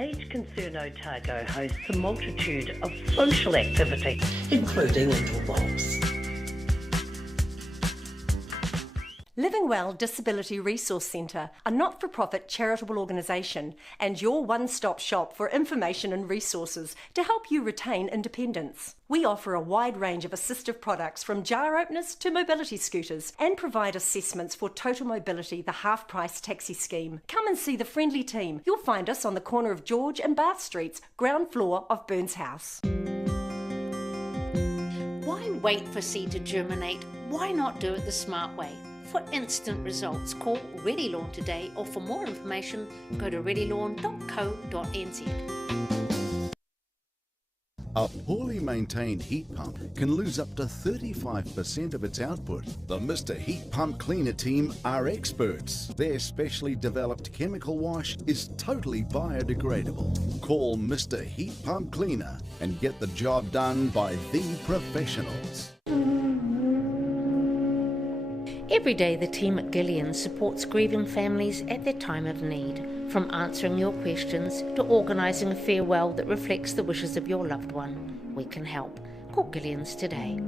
Age Concern Otago hosts a multitude of social activities, including Little Bobs. Living Well Disability Resource Centre, a not-for-profit charitable organisation and your one-stop shop for information and resources to help you retain independence. We offer a wide range of assistive products from jar openers to mobility scooters and provide assessments for Total Mobility, the half-price taxi scheme. Come and see the friendly team. You'll find us on the corner of George and Bath Streets, ground floor of Burns House. Why wait for seed to germinate? Why not do it the smart way? For instant results, call Ready Lawn today, or for more information, go to readylawn.co.nz. A poorly maintained heat pump can lose up to 35% of its output. The Mr. Heat Pump Cleaner team are experts. Their specially developed chemical wash is totally biodegradable. Call Mr. Heat Pump Cleaner and get the job done by the professionals. Every day the team at Gillian supports grieving families at their time of need, from answering your questions to organising a farewell that reflects the wishes of your loved one. We can help. Call Gillian's today.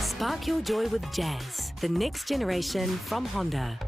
Spark your joy with jazz, the next generation from Honda.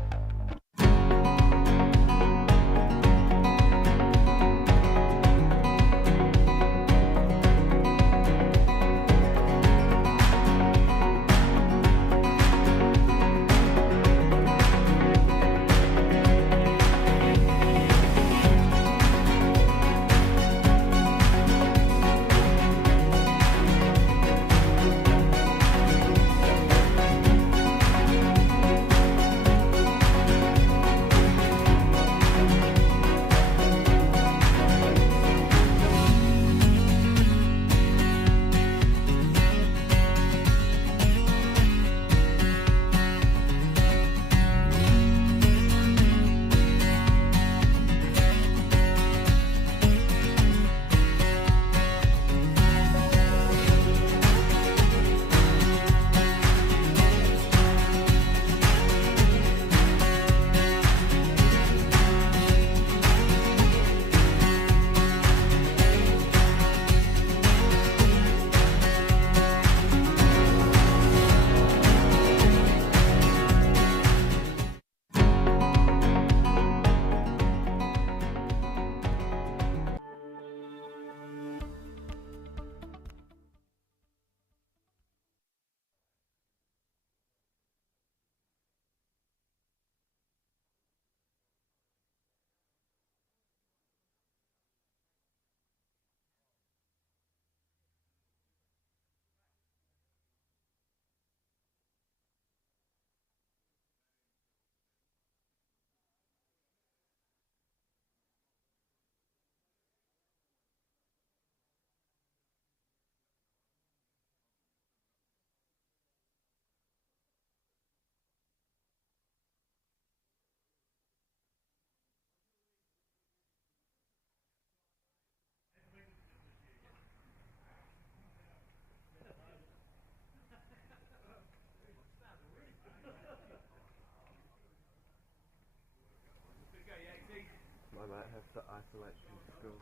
I might have to isolate from school.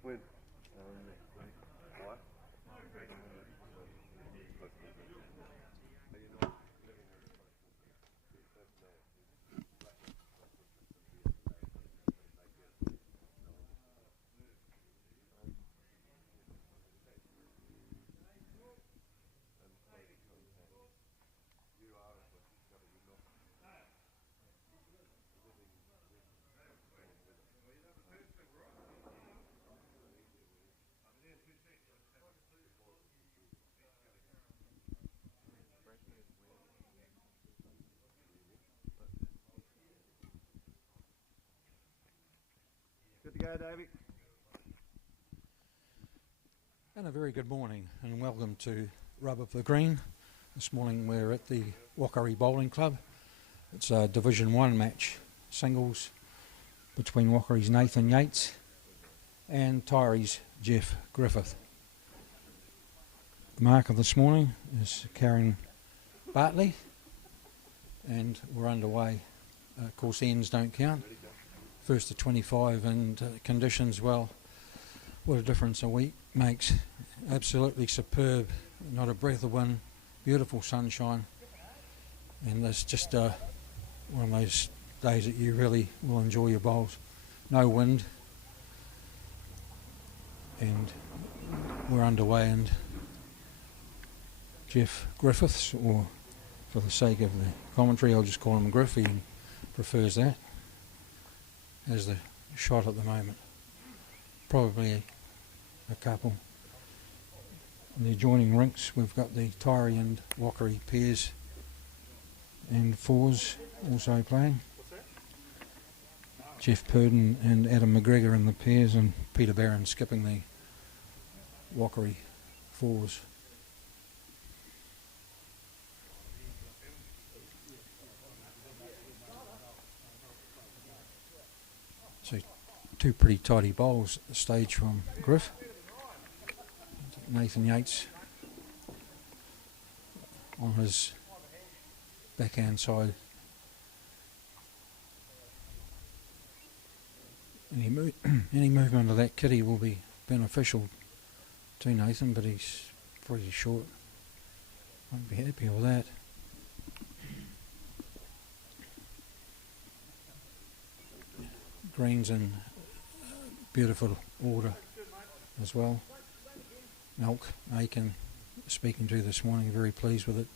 When? What? Good to go, Davey. And a very good morning and welcome to Rub of the Green. This morning we're at the Wakari Bowling Club. It's a Division 1 match, singles, between Wakari's Nathan Yates and Tyree's Jeff Griffith. The marker this morning is Karen Bartley, and we're underway. Of course, ends don't count. First to 25, and conditions, well, what a difference a week makes. Absolutely superb, not a breath of wind, beautiful sunshine, and there's just one of those days that you really will enjoy your bowls. No wind, and we're underway, and Jeff Griffiths, or for the sake of the commentary I'll just call him Griff, he prefers that, as the shot at the moment. Probably a couple. In the adjoining rinks we've got the Tyree and Wakari pairs and fours also playing. Jeff Purden and Adam McGregor in the pairs, and Peter Barron skipping the Wakari fours. So two pretty tidy bowls at the stage from Griff. Nathan Yates on his backhand side. Any movement of that kitty will be beneficial to Nathan, but he's pretty short. Won't be happy with that. Greens in beautiful order as well. Milk, Aiken, speaking to this morning, very pleased with it.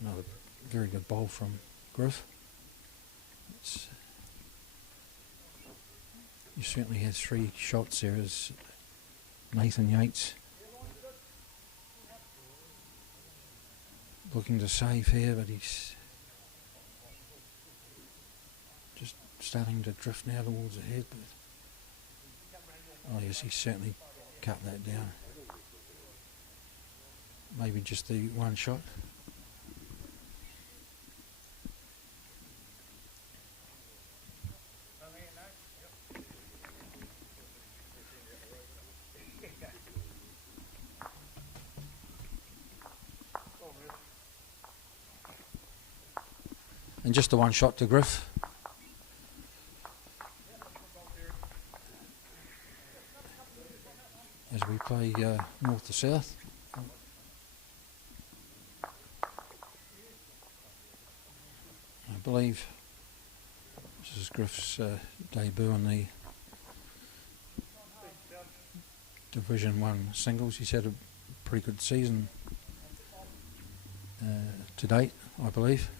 Another very good bowl from Griff. He certainly has three shots there as Nathan Yates. Looking to save here, but he's just starting to drift now towards the head. But oh yes, he's certainly cut that down. Maybe just the one shot. And just the one shot to Griff. As we play north to south. I believe this is Griff's debut in the Division 1 singles. He's had a pretty good season to date, I believe.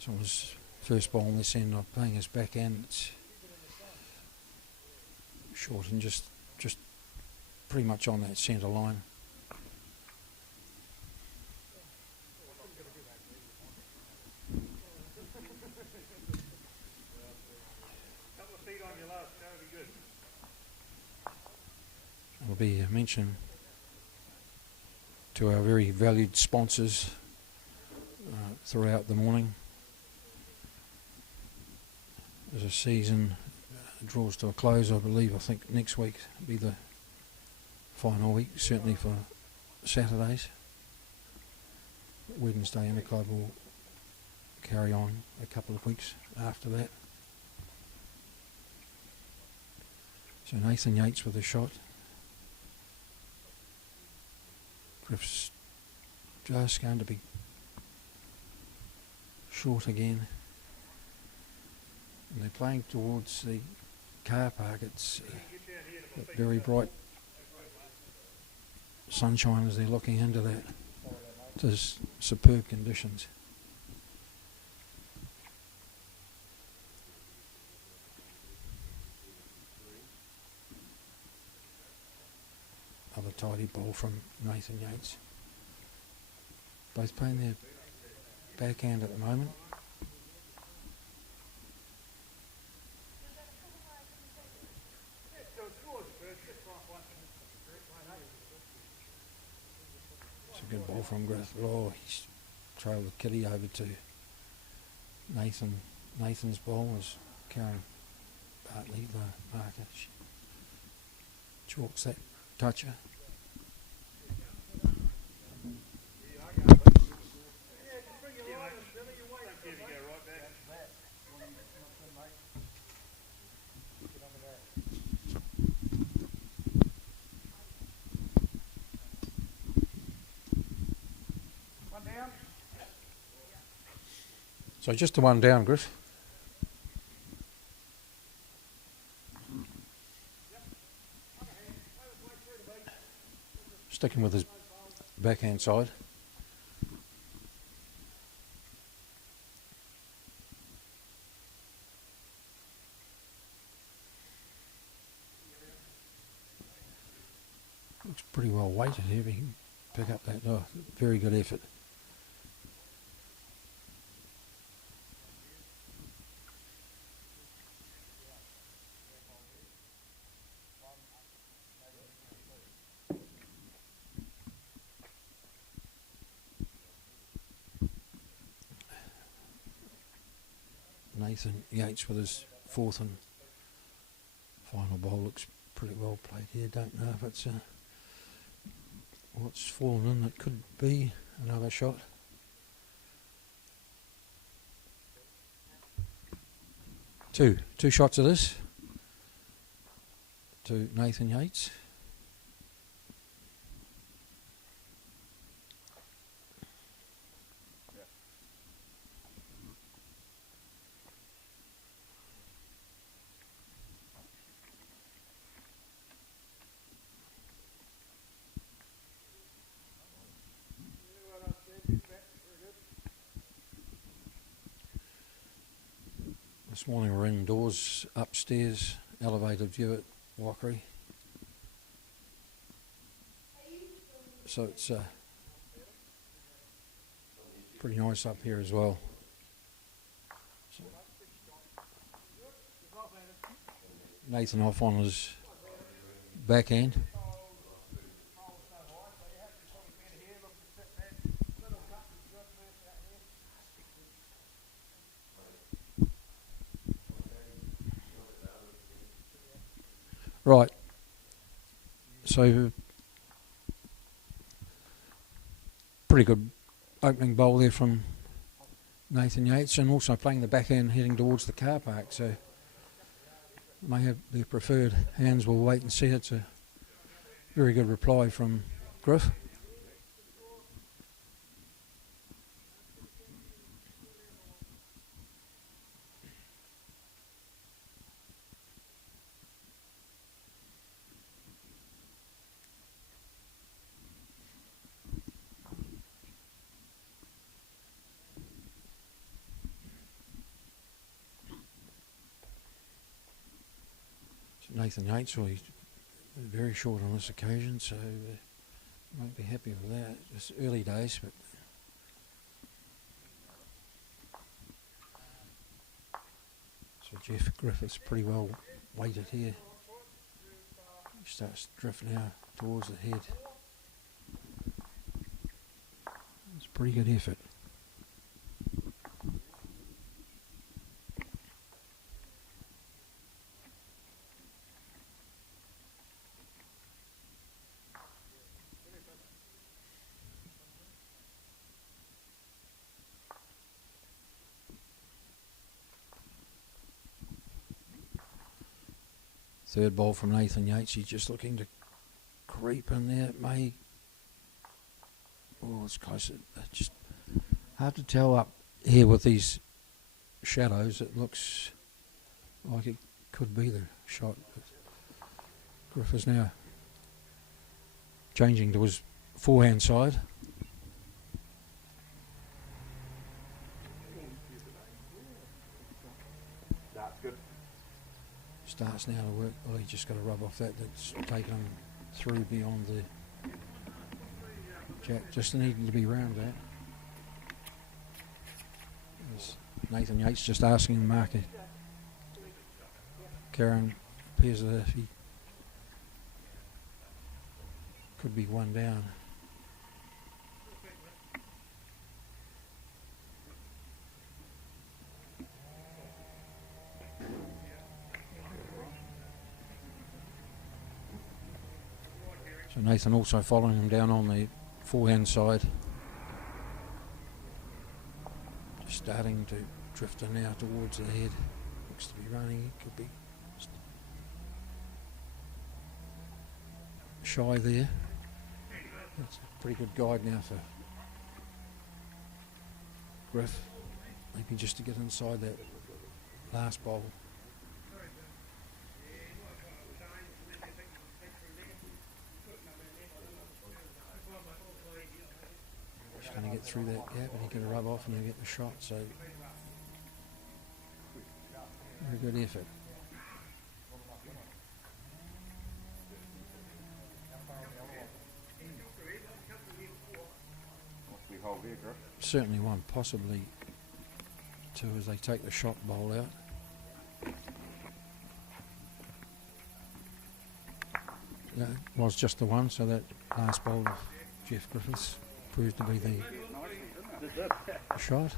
So his first ball on this end, playing his backhand, it's short and just pretty much on that centre line. It'll be a mention to our very valued sponsors throughout the morning. As the season draws to a close, I think next week will be the final week, certainly for Saturdays. Wednesday and the club will carry on a couple of weeks after that. So Nathan Yates with a shot. Griff's just going to be short again. And they're playing towards the car park. It's very bright sunshine as they're looking into that. It's superb conditions. Another tidy ball from Nathan Yates. Both playing their backhand at the moment. It's a good ball from Griff. Oh, he's trailed the kitty over to Nathan. Nathan's ball was Karen Bartley, the marker. She chalks that toucher. So just the one down, Griff. Sticking with his backhand side. Looks pretty well weighted here. He can pick up that. Oh, very good effort. Nathan Yates with his fourth and final bowl looks pretty well played here. Don't know if it's what's fallen in. It could be another shot. Two shots of this to Nathan Yates. This morning we're indoors, upstairs, elevated view at Wakari. So it's pretty nice up here as well. So Nathan off on his backhand. Right, so pretty good opening bowl there from Nathan Yates, and also playing the backhand heading towards the car park, so may have their preferred hands. We'll wait and see. It's a very good reply from Griff. Nathan Yates, well, he's very short on this occasion, so won't be happy with that. It's early days, but so Jeff Griffith's pretty well weighted here. He starts to drift now towards the head. It's a pretty good effort. Third ball from Nathan Yates. He's just looking to creep in there. It may. Oh, it's close. It's just hard to tell up here with these shadows. It looks like it could be the shot. Griff is now changing to his forehand side. Starts now to work. Well, he just got to rub off that. That's taken him through beyond the jack. Just needing to be round that. There's Nathan Yates just asking the marker. Karen appears as if he could be one down. So Nathan also following him down on the forehand side. Just starting to drift her now towards the head. Looks to be running. It could be shy there. That's a pretty good guide now for Griff. Maybe just to get inside that last bowl. Just going to get through that gap and he can rub off and he'll get the shot. So very good effort. Certainly one, possibly two as they take the shot bowl out. Yeah, it was just the one, so that last bowl of Jeff Griffiths proved to be the shot.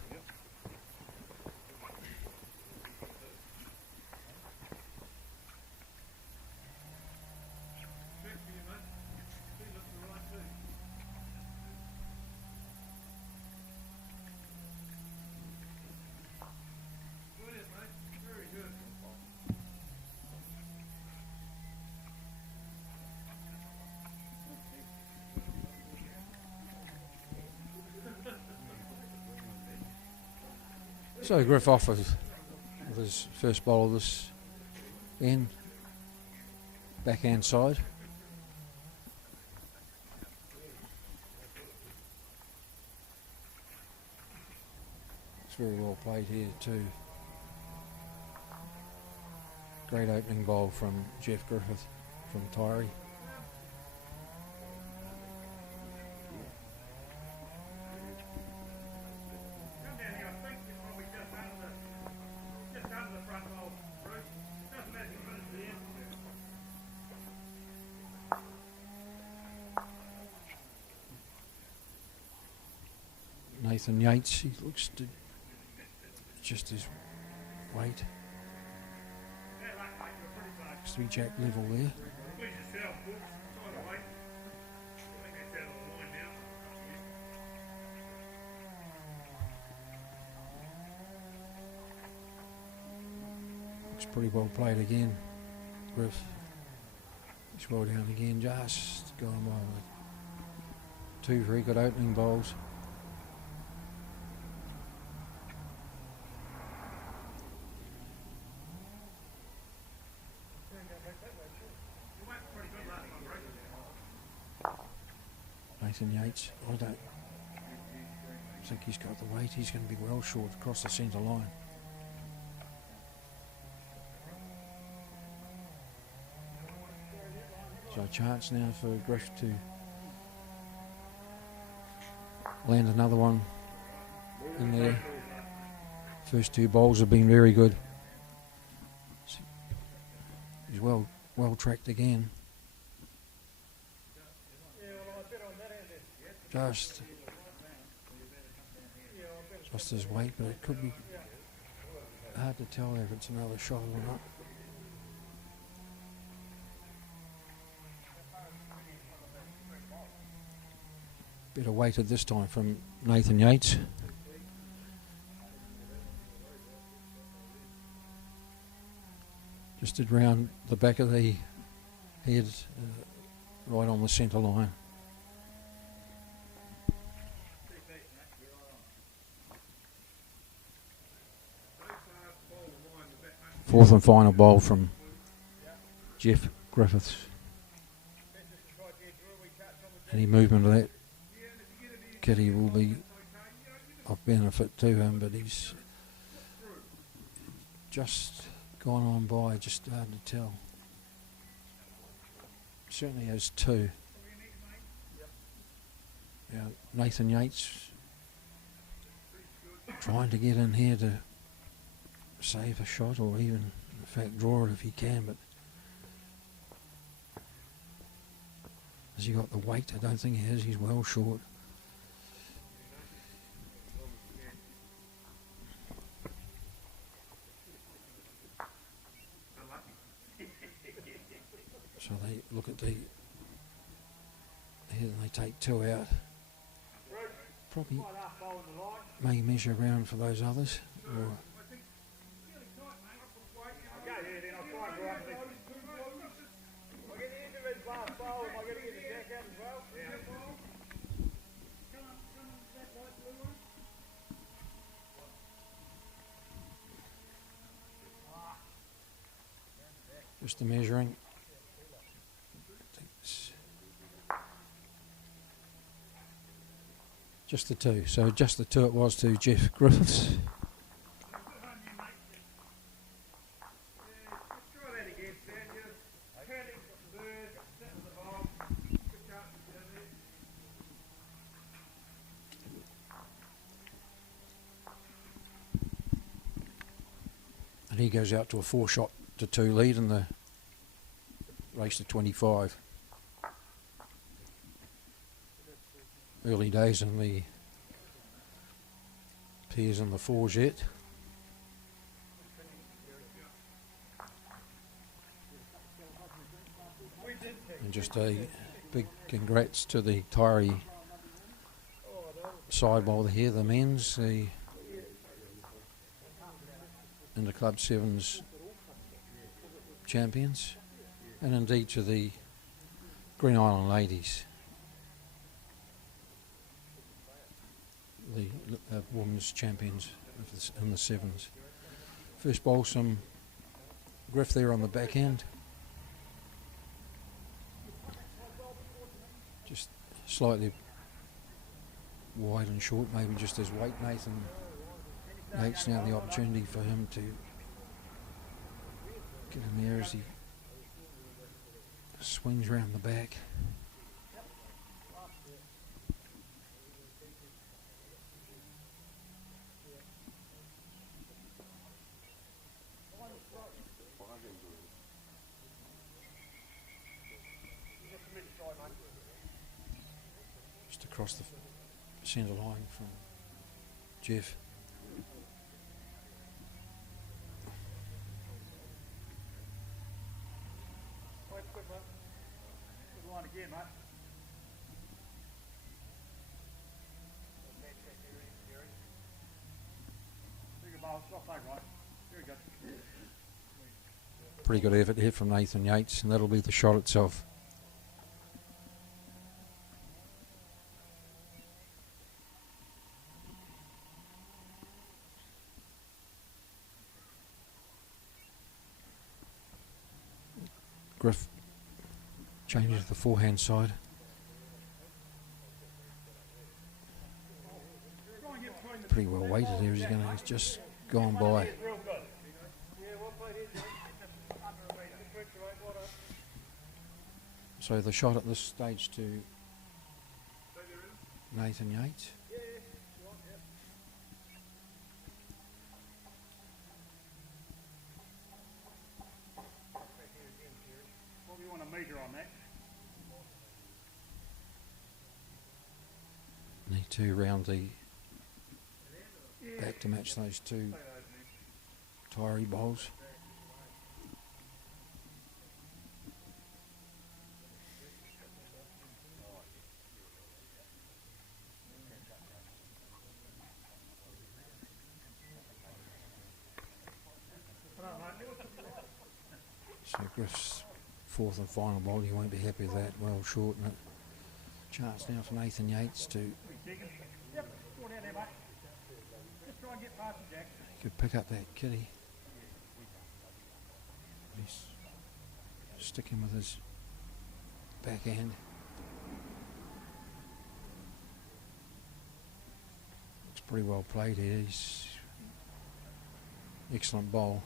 So Griff off with his first bowl of this end, backhand side. It's very well played here too. Great opening bowl from Jeff Griffith from Tyree. Nathan Yates, he looks to just his weight. Looks to be jack level there. Looks pretty well played again. Griff. He's well down again, just going well with two very good opening bowls. Nathan Yates, I don't think he's got the weight. He's going to be well short across the centre line. So a chance now for Griff to land another one in there. First two bowls have been very good. He's well tracked again. Just his weight, but it could be hard to tell if it's another shot or not. Better weighted this time from Nathan Yates. Just did round the back of the head, right on the centre line. Fourth and final bowl from Jeff Griffiths. Any movement of that kitty will be of benefit to him, but he's just gone on by, just hard to tell. Certainly has two. Now Nathan Yates trying to get in here to save a shot, or even in fact draw it if he can, but has he got the weight? I don't think he has. He's well short. So they look at the here and they take 2 out. Probably may measure around for those others. Or just the measuring. Just the 2. So just the 2 it was to Jeff Griffiths. And he goes out to a 4-shot to 2 lead in the race to 25. Early days in the pairs and the 4s yet. And just a big congrats to the Tyree side bowler here, the men's, the Interclub Sevens champions, and indeed to the Green Island ladies, the women's champions in the sevens. First bowl, some Griff there on the back end. Just slightly wide and short, maybe just his weight. Nate's now the opportunity for him to get in there as he swings round the back. Just across the centre line from Jeff. Pretty good effort here from Nathan Yates, and that'll be the shot itself. Griff changes to the forehand side. Pretty well weighted here. He's just gone by. So the shot at this stage to Nathan Yates. What do you want to measure on that? Need to round the back to match those 2 Tyree bowls. So Griff's 4th and final bowl, he won't be happy with that, well short, and a chance now for Nathan Yates to he could pick up that kitty. He's sticking with his backhand. It's pretty well played here. He's excellent bowl.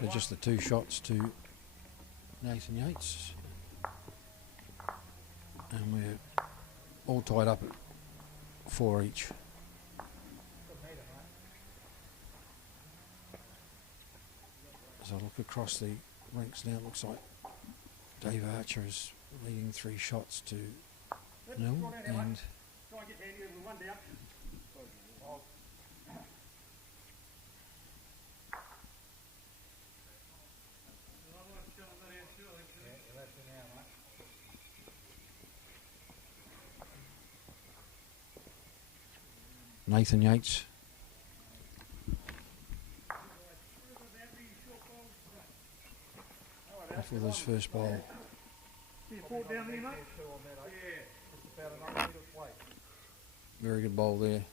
So just the 2 shots to Nathan Yates. And we're all tied up at 4 each. As I look across the rinks now, it looks like Dave Archer is leading 3 shots to 0, and Nathan Yates. Off with his first bowl. Very good bowl there.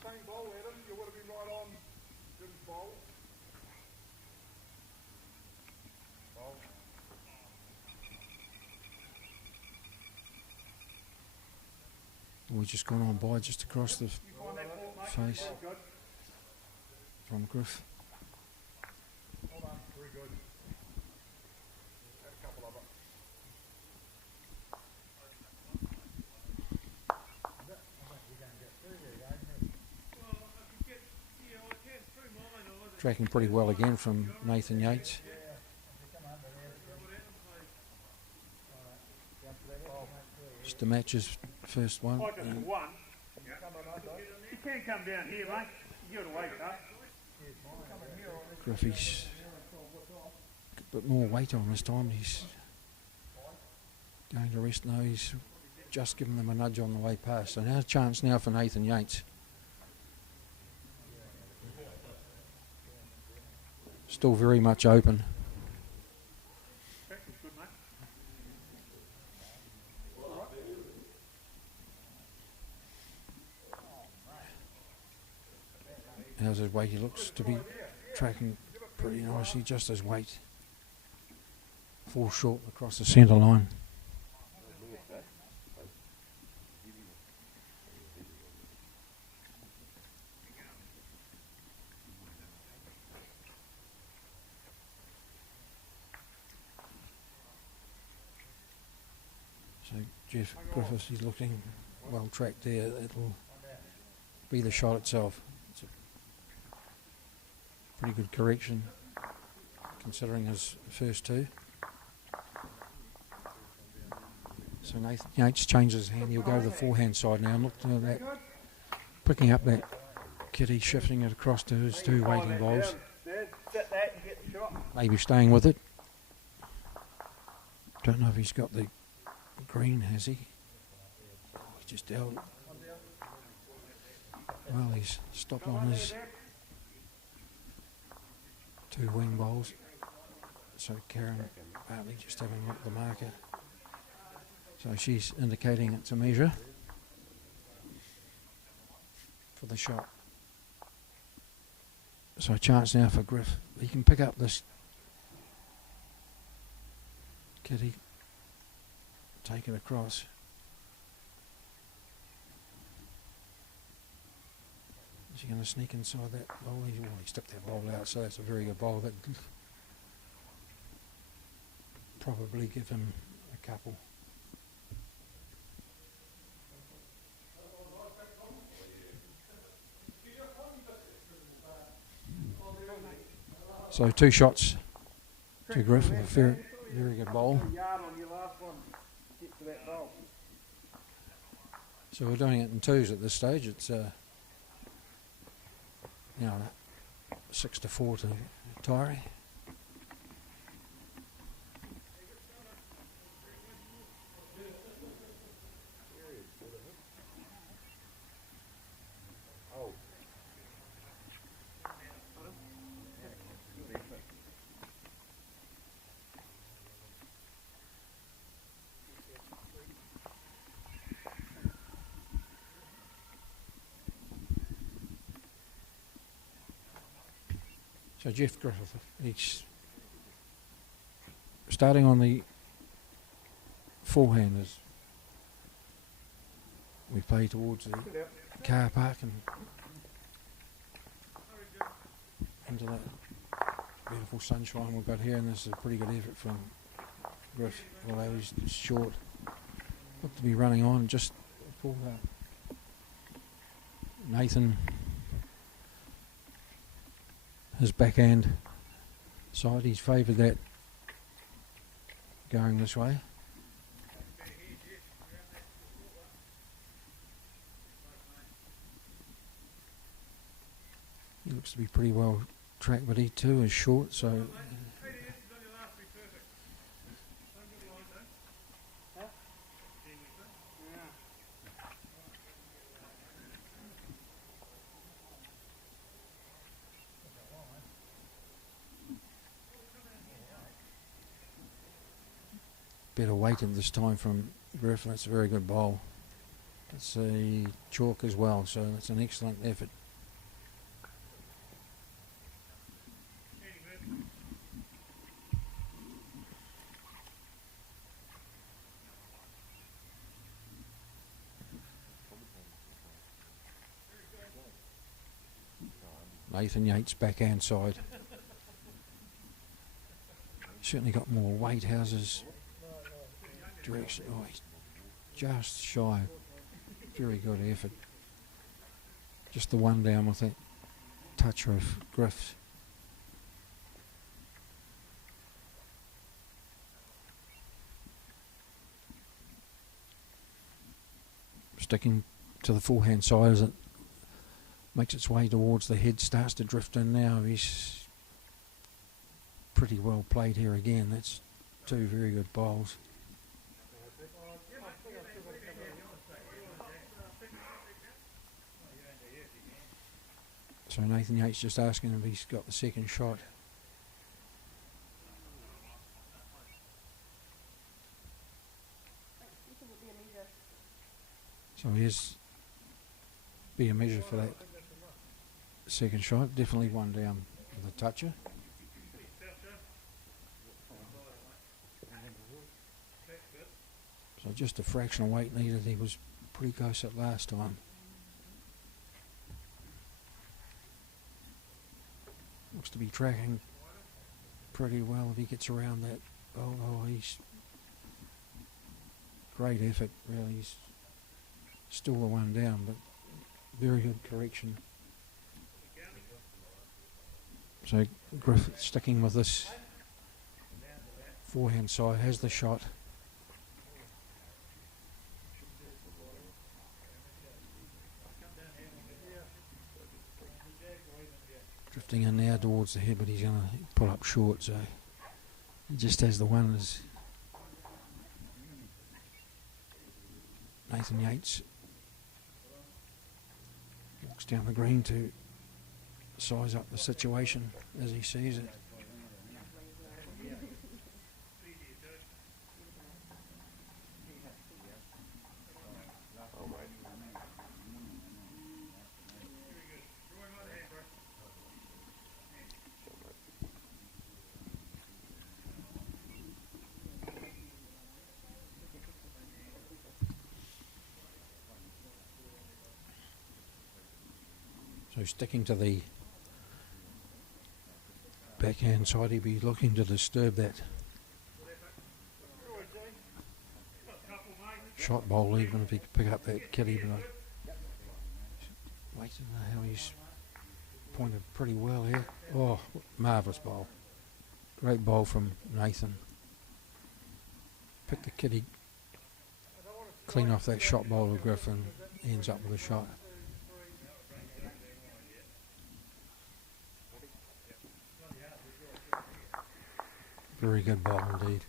Same bowl, Adam. You would have been right on Jim's bowl. We've just gone on by just across the face from Griff. Hold on. Very good. Had a couple of them. Tracking pretty well again from Nathan Yates. Just to match his first one. Oh, just one. You can't come down here, mate. You got to wait up. Griffey's a bit more weight on this time. He's going to rest now. He's just given them a nudge on the way past. So now a chance now for Nathan Yates. Still very much open. How's his weight? He looks to be tracking pretty nicely, just his weight. 4 short across the centre line. So Jeff Griffiths, he's looking well tracked there. It'll be the shot itself. It's a pretty good correction considering his first 2. So Nathan Yates changes his hand. He'll go to the forehand side now. Look at that, picking up that kitty, shifting it across to his 2 waiting bowls. Maybe staying with it. Don't know if he's got the green, has he? He's just out. Well, he's stopped on his 2 wing bowls. So Karen Bartley just having a look at the marker. So she's indicating it's a measure for the shot. So a chance now for Griff. He can pick up this kitty, take it across. Is he going to sneak inside that bowl? He stepped that bowl out, so that's a very good bowl. That probably give him a couple. So 2 shots to Griff, a very, very good bowl. So we're doing it in 2s at this stage. It's 6-4 to Tyree. So Jeff Griffith, he's starting on the forehand as we play towards the car park and into that beautiful sunshine we've got here, and this is a pretty good effort from Griff, although he's short. Looked to be running on, just pulled up. Nathan, his backhand side, he's favoured that going this way. He looks to be pretty well tracked, but he too is short, so better weighted this time from Griff. That's a very good bowl. It's a chalk as well, so that's an excellent effort. Nathan Yates backhand side. Certainly got more weight. How's his direction? Oh, he's just shy. Very good effort. Just the one down with that touch of Griff's. Sticking to the forehand side as it makes its way towards the head, starts to drift in now. He's pretty well played here again. That's two very good bowls. So Nathan Yates just asking if he's got the second shot. So here's be a measure for that second shot. Definitely one down with a toucher. So just a fraction of weight needed. He was pretty close at last time. Looks to be tracking pretty well if he gets around that. Oh, he's great effort, really. He's still the one down, but very good correction. So Griffith sticking with this forehand side, has the shot. Drifting in now towards the head, but he's going to pull up short, so he just has the one as Nathan Yates walks down the green to size up the situation as he sees it. So sticking to the backhand side, he'd be looking to disturb that shot bowl, even if he could pick up that kitty, but wait to know how he's pointed pretty well here. Oh, marvellous bowl. Great bowl from Nathan. Picked the kitty clean off that shot bowl of Griffin, ends up with a shot. Very good ball indeed.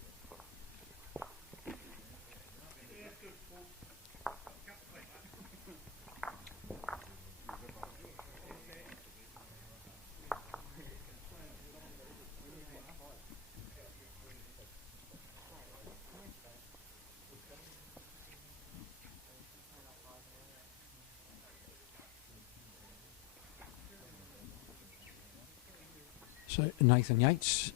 So Nathan Yates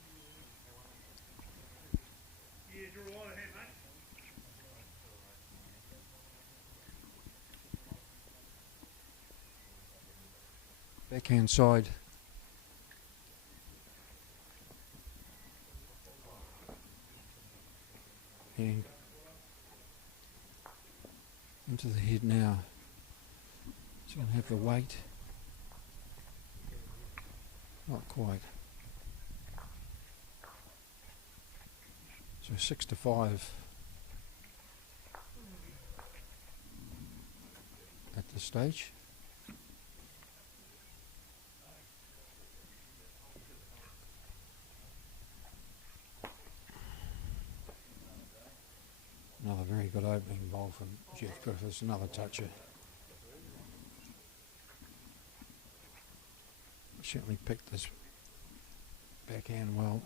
backhand side. And into the head now. He's going to have the weight. Not quite. So 6-5 at this stage. Another very good opening bowl from Jeff Griffiths, another toucher. Certainly picked this backhand well.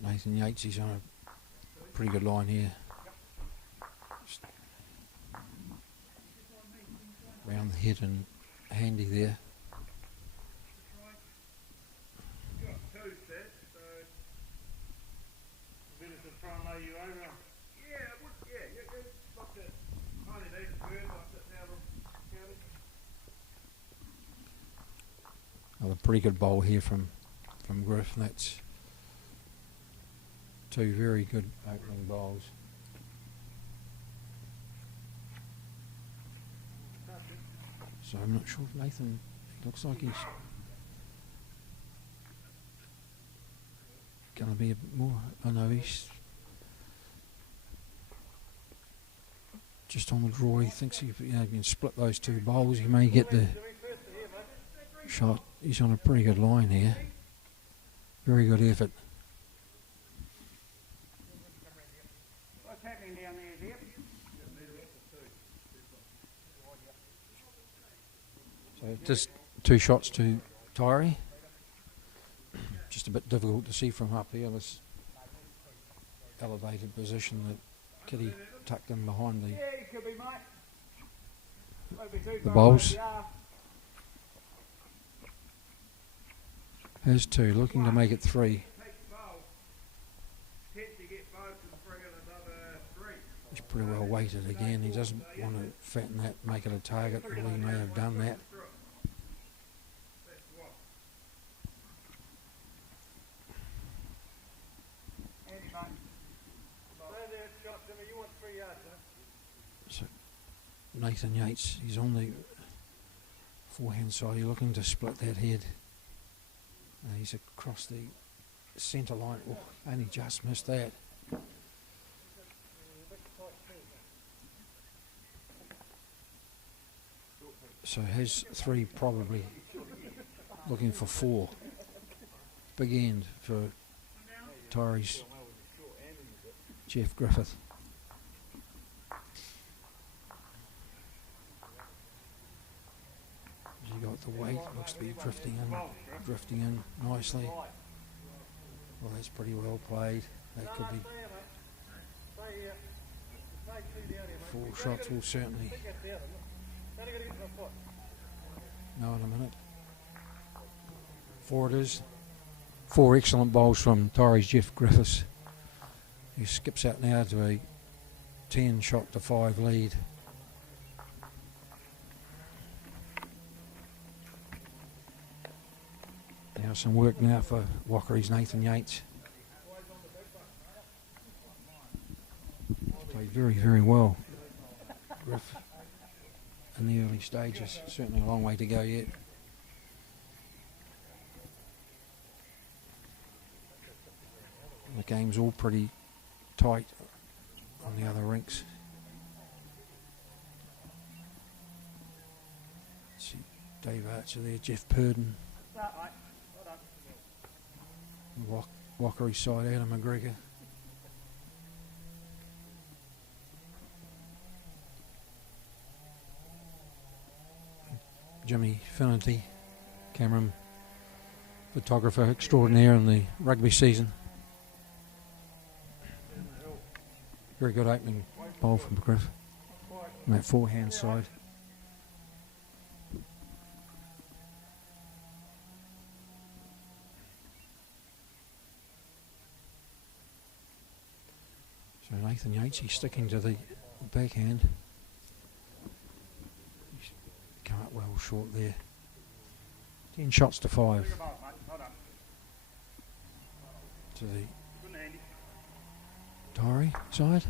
Nathan Yates, he's on a pretty good line here. Just round the head and handy there. Another pretty good bowl here from Griff, and that's two very good opening bowls. So I'm not sure if Nathan, looks like he's going to be a bit more, I know he's just on the draw. He thinks he can split those two bowls, he may get the shot. He's on a pretty good line here. Very good effort. So just two shots to Tyree. Just a bit difficult to see from up here, this elevated position that Kitty tucked in behind the bowls. Has two, looking to make it three. He's pretty well weighted again. He doesn't want to fatten that, make it a target, or he may have done that. So Nathan Yates, he's on the forehand side. He's looking to split that head. He's across the centre line. Oh, only just missed that. So has three, probably looking for four. Big end for Tyree's Jeff Griffith. He got the weight, looks to be drifting in nicely. Well, that's pretty well played. That could be four shots. Will certainly know in a minute. Four it is. Four excellent bowls from Tyree's Jeff Griffiths. He skips out now to a 10 shot to 5 lead. Now some work now for Wakari's Nathan Yates. Played very, very well, Griff, in the early stages. Certainly a long way to go yet. The game's all pretty tight on the other rinks. See Dave Archer there, Jeff Purden. Wakari side, Adam McGregor. Jimmy Finnerty, cameraman, photographer extraordinaire in the rugby season. Very good opening bowl from Griff on that forehand side. Nathan Yates, he's sticking to the backhand. He's come up well short there. 10 shots to 5 to the Tyree side.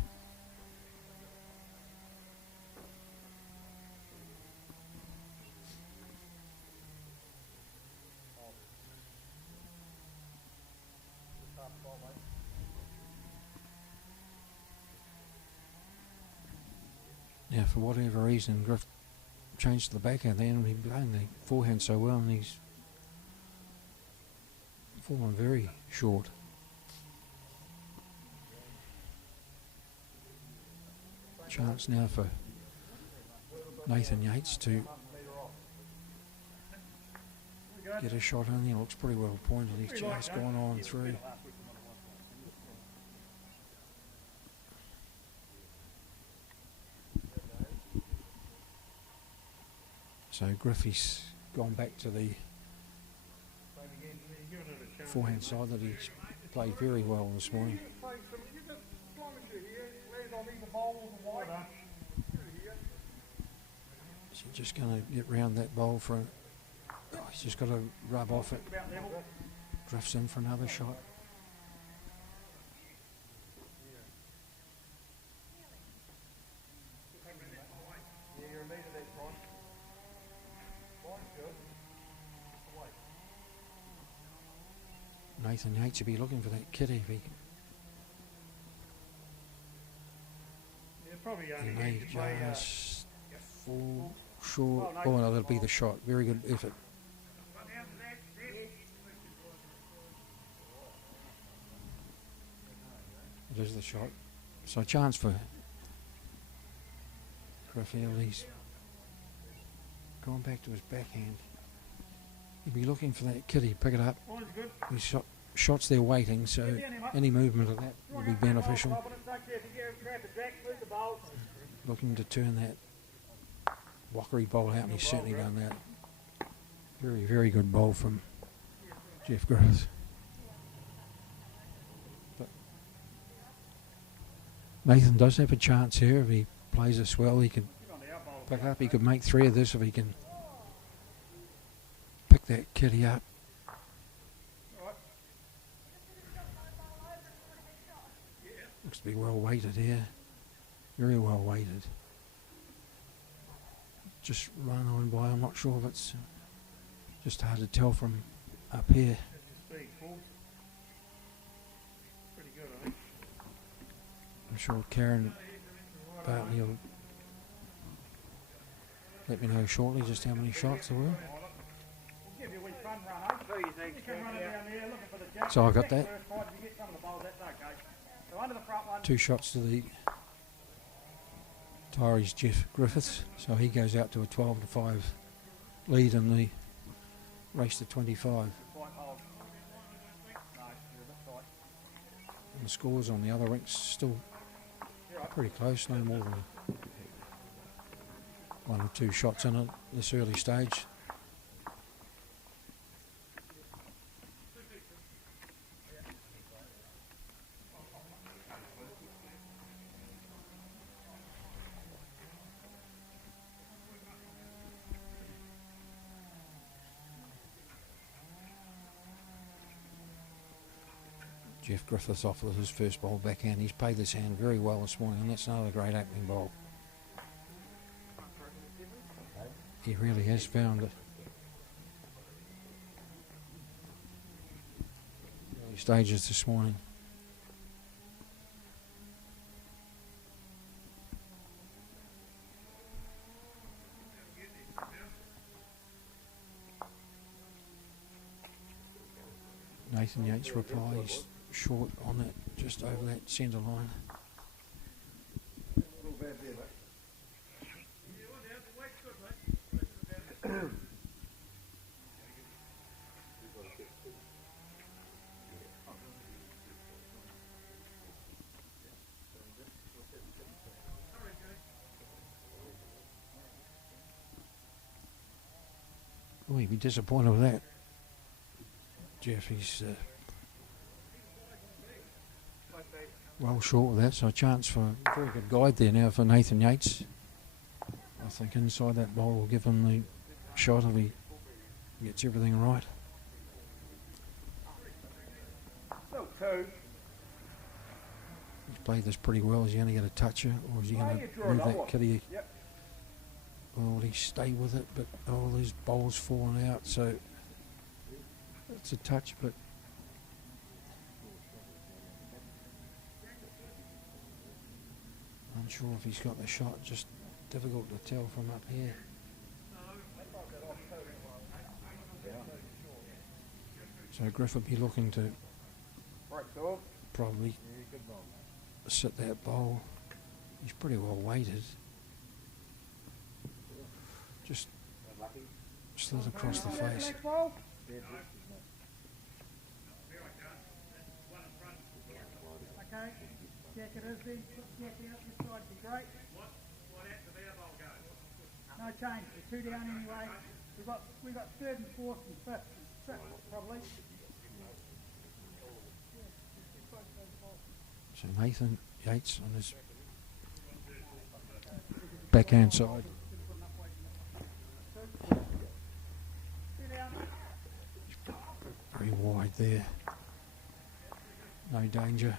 Now, for whatever reason, Griff changed to the backhand then, and he playing the forehand so well, and he's fallen very short. Chance now for Nathan Yates to get a shot in. He looks pretty well pointed. He's just gone on through. So Griffey's gone back to the forehand side that he's played very well this morning. So just going to get round that bowl for he's just got to rub off it. Drifts in for another shot. Nathan Yates should be looking for that kitty if he may just fall short. Oh no, that'll be the shot. Very good effort. It is the shot. So a chance for Graffield. He's gone back to his backhand. He'd be looking for that kitty, pick it up. His shots there waiting, so any movement of that would be beneficial. Looking to turn that Wakari bowl out, and he's certainly done that. Very, very good bowl from Jeff Griffiths. But Nathan does have a chance here. If he plays this well, he could pick up. He could make 3 of this if he can pick that kitty up. Looks to be well weighted here. Very well weighted. Just run on by. I'm not sure if it's just hard to tell from up here. I'm sure Karen Bartley will let me know shortly just how many shots there were. So I got that. 2 shots to the Tyree's Jeff Griffiths, so he goes out to a 12-5 lead in the race to 25. And the scores on the other rinks still pretty close, no more than 1 or 2 shots in it this early stage. Jeff Griffiths off with his first bowl backhand. He's played this hand very well this morning, and that's another great opening bowl. He really has found it. Early stages this morning. Nathan Yates replies short on that, just over that centre line. Oh, he'd be disappointed with that. Jeff, he's well short of that, so a chance for a very good guide there now for Nathan Yates. I think inside that bowl will give him the shot if he gets everything right. Still 2. He's played this pretty well. Is he going to get a toucher, or is he going to move that kitty? Yep. Or will he stay with it? But oh, these bowls falling out, so it's a touch, but unsure if he's got the shot. Just difficult to tell from up here. So Griff will be looking to probably sit that bowl. He's pretty well weighted. Just slid across the face. Okay, Jack it is then. Put Jack out this side would be great. What out to their bowl go? No change. We're 2 down anyway. We've got 3rd and 4th and 5th and 6th probably. So Nathan Yates on his backhand side. Very wide there. No danger.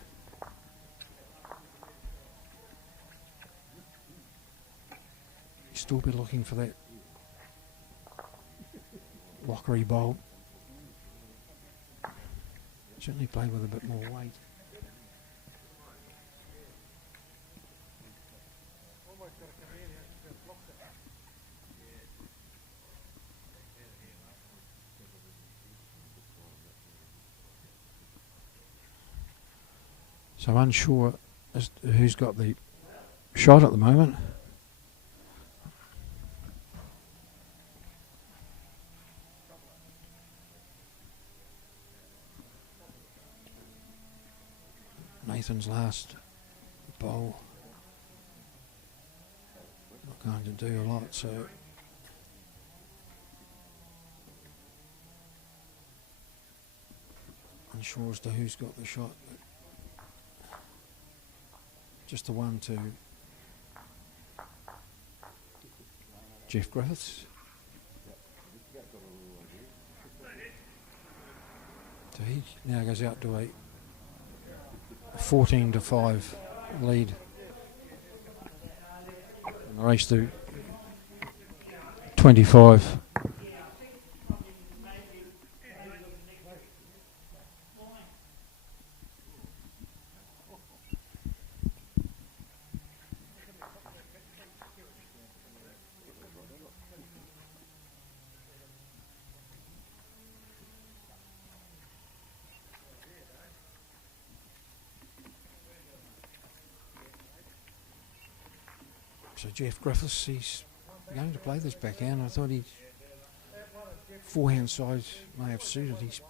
Still be looking for that Wakari bowl. Certainly play with a bit more weight. So unsure as to who's got the shot at the moment. Nathan's last bowl. Not going to do a lot, so unsure as to who's got the shot. But just the one to Jeff Griffiths. So he now goes out to a 14-5 lead. And the race to 25. So Jeff Griffiths, he's going to play this backhand. I thought his forehand side may have suited. He's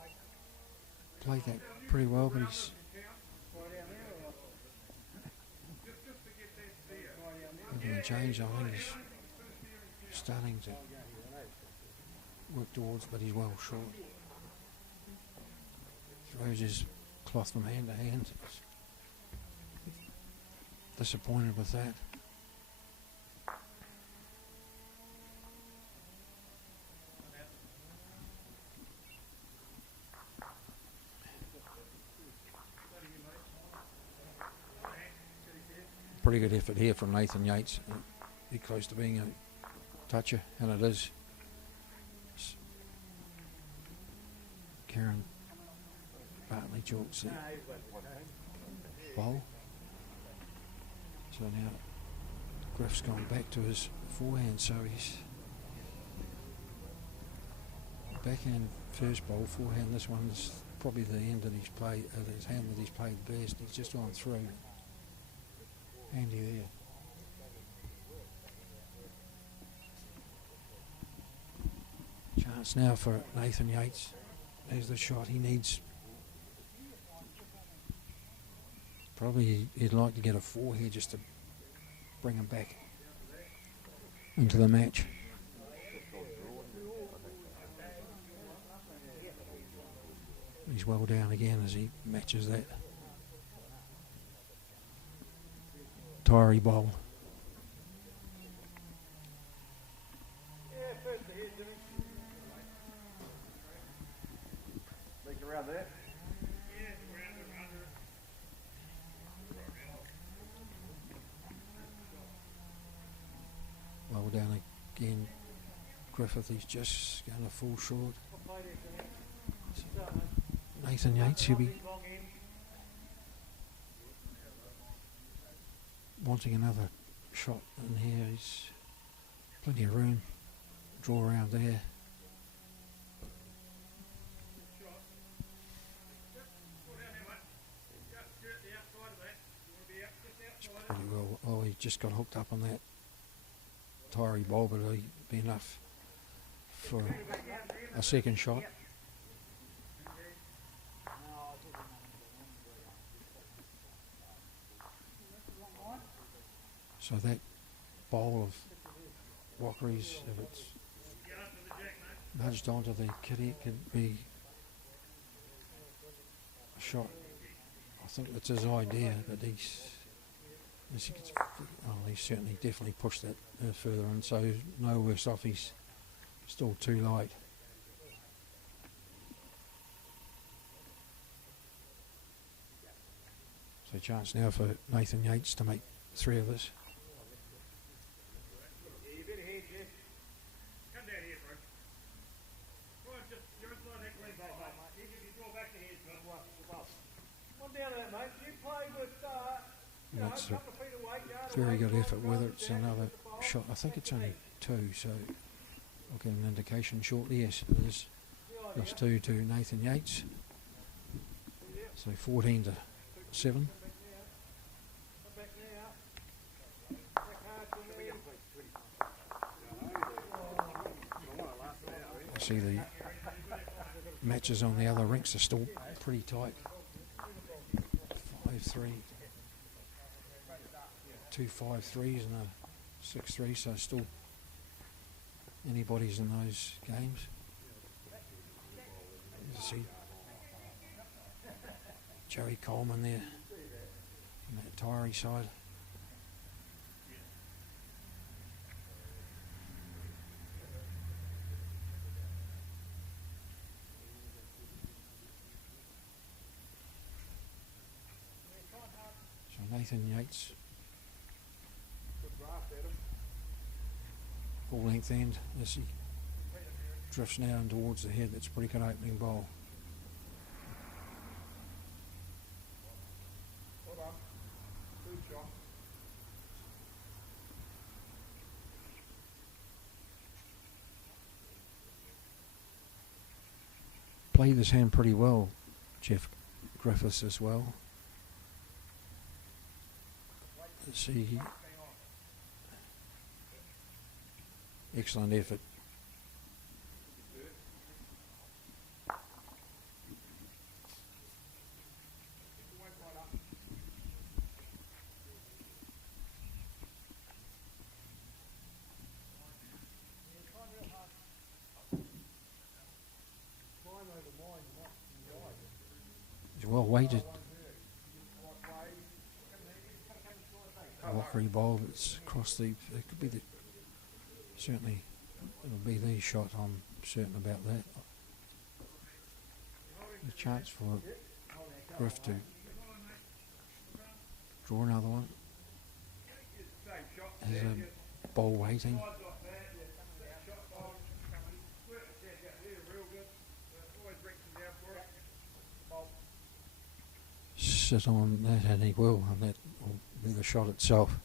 played that pretty well, but he's looking to change. I think he's starting to work towards, but he's well short. Throws his cloth from hand to hand. Disappointed with that. Pretty good effort here from Nathan Yates. Be close to being a toucher, and it is. Karen Bartley chalks the bowl. So now Griff's gone back to his forehand, so he's backhand first bowl, forehand. This one's probably the end that he's played, his hand that he's played best. He's just gone through. Handy there. Chance now for Nathan Yates. There's the shot he needs. Probably he'd like to get a 4 here just to bring him back into the match. He's well down again as he matches that. Tyree bowl. Leak around there. Well down again. Griffith, he's just going to fall short. Nathan Yates, he'll be wanting another shot in here. He's plenty of room. Draw around there. Pretty well. Oh, he just got hooked up on that Tyree ball, but he'll be enough for a second shot. So that bowl of Wakari's, if it's nudged onto the kitty, it could be a shot. I think that's his idea, but he's certainly definitely pushed that further, and so no worse off. He's still too light. So chance now for Nathan Yates to make 3 of us. That's a very good effort. Whether it's another shot, I think it's only 2, so I'll get an indication shortly. Yes, it is +2 to Nathan Yates. So 14-7. I see the matches on the other rinks are still pretty tight. 5-3. 2 5-3s and a 6-3, so still anybody's in those games. You see Joey Coleman there on that Tyree side. So Nathan Yates, full length end as he drifts now and towards the head. That's a pretty good opening bowl. Played this hand pretty well, Jeff Griffiths as well. Let's see. Excellent effort. He's well weighted. Wakari bowl, it's across the, it could be the, certainly it'll be the shot, I'm certain about that. The chance for Griff to draw another one. There's a bowl waiting. Sit on that, and he will, and that will be the shot itself.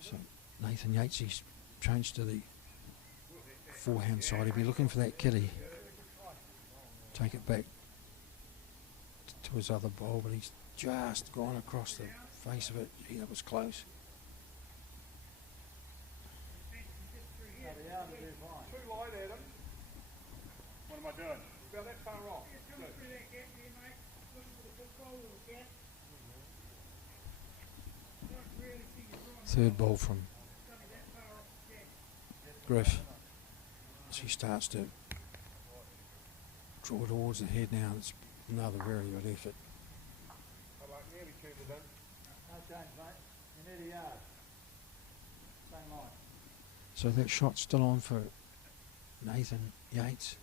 So Nathan Yates, he's changed to the forehand side. He'll be looking for that kitty. Take it back to his other bowl, but he's just gone across the face of it. Gee, that was close. Too light, Adam. What am I doing? About that far off. Third ball from Griff. as he starts to draw towards the head now. It's another very good effort. No change, mate. You're near the yard. Same line. So that shot's still on for Nathan Yates.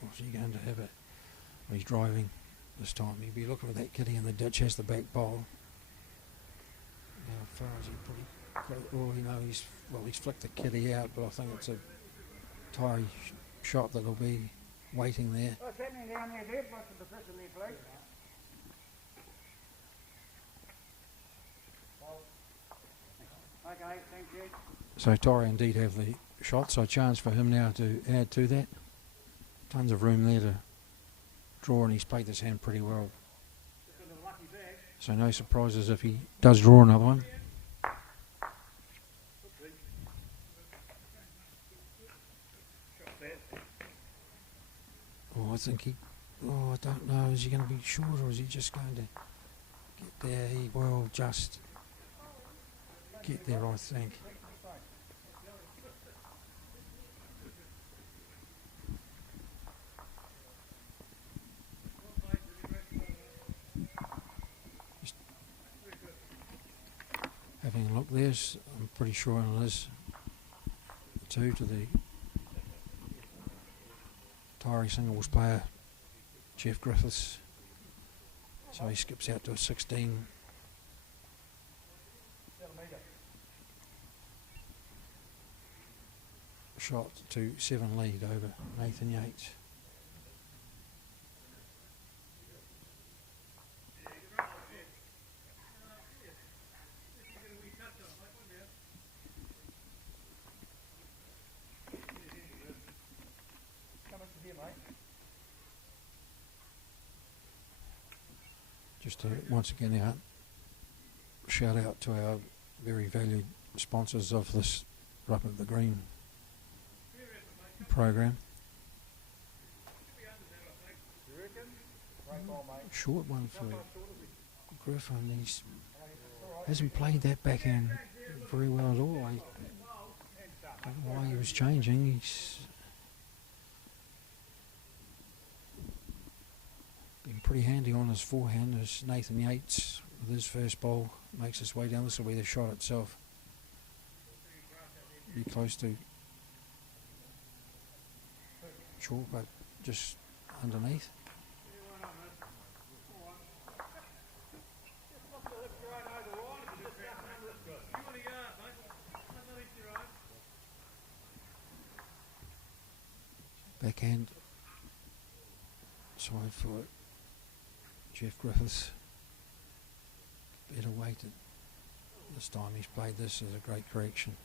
Or is he going to have it? Well, he's driving this time. He'll be looking for that kitty in the ditch, has the back bowl. How far is he pretty close? Oh, you know, he's flicked the kitty out, but I think it's a Tyree shot that'll be waiting there. What's happening down there, Deb? What's the position there, please? Okay, thank you. So Tyree indeed have the shot, so a chance for him now to add to that. Tons of room there to draw, and he's played this hand pretty well. So no surprises if he does draw another one. Oh, I think I don't know, is he going to be short or is he just going to get there? He will just get there, I think. Just having a look there, I'm pretty sure it is 2 to the Tyree singles player, Jeff Griffiths. So he skips out to a 16. Shot to 7 lead over Nathan Yates. Just to once again shout out to our very valued sponsors of this Up at the Green program. Short one for Griffin. He hasn't played that backhand very well at all. I don't know why he was changing. He's been pretty handy on his forehand as Nathan Yates with his first bowl makes his way down. This will be the shot itself. Be close to short, but just underneath. Backhand side for Jeff Griffiths. Better weighted. This time he's played this as a great correction.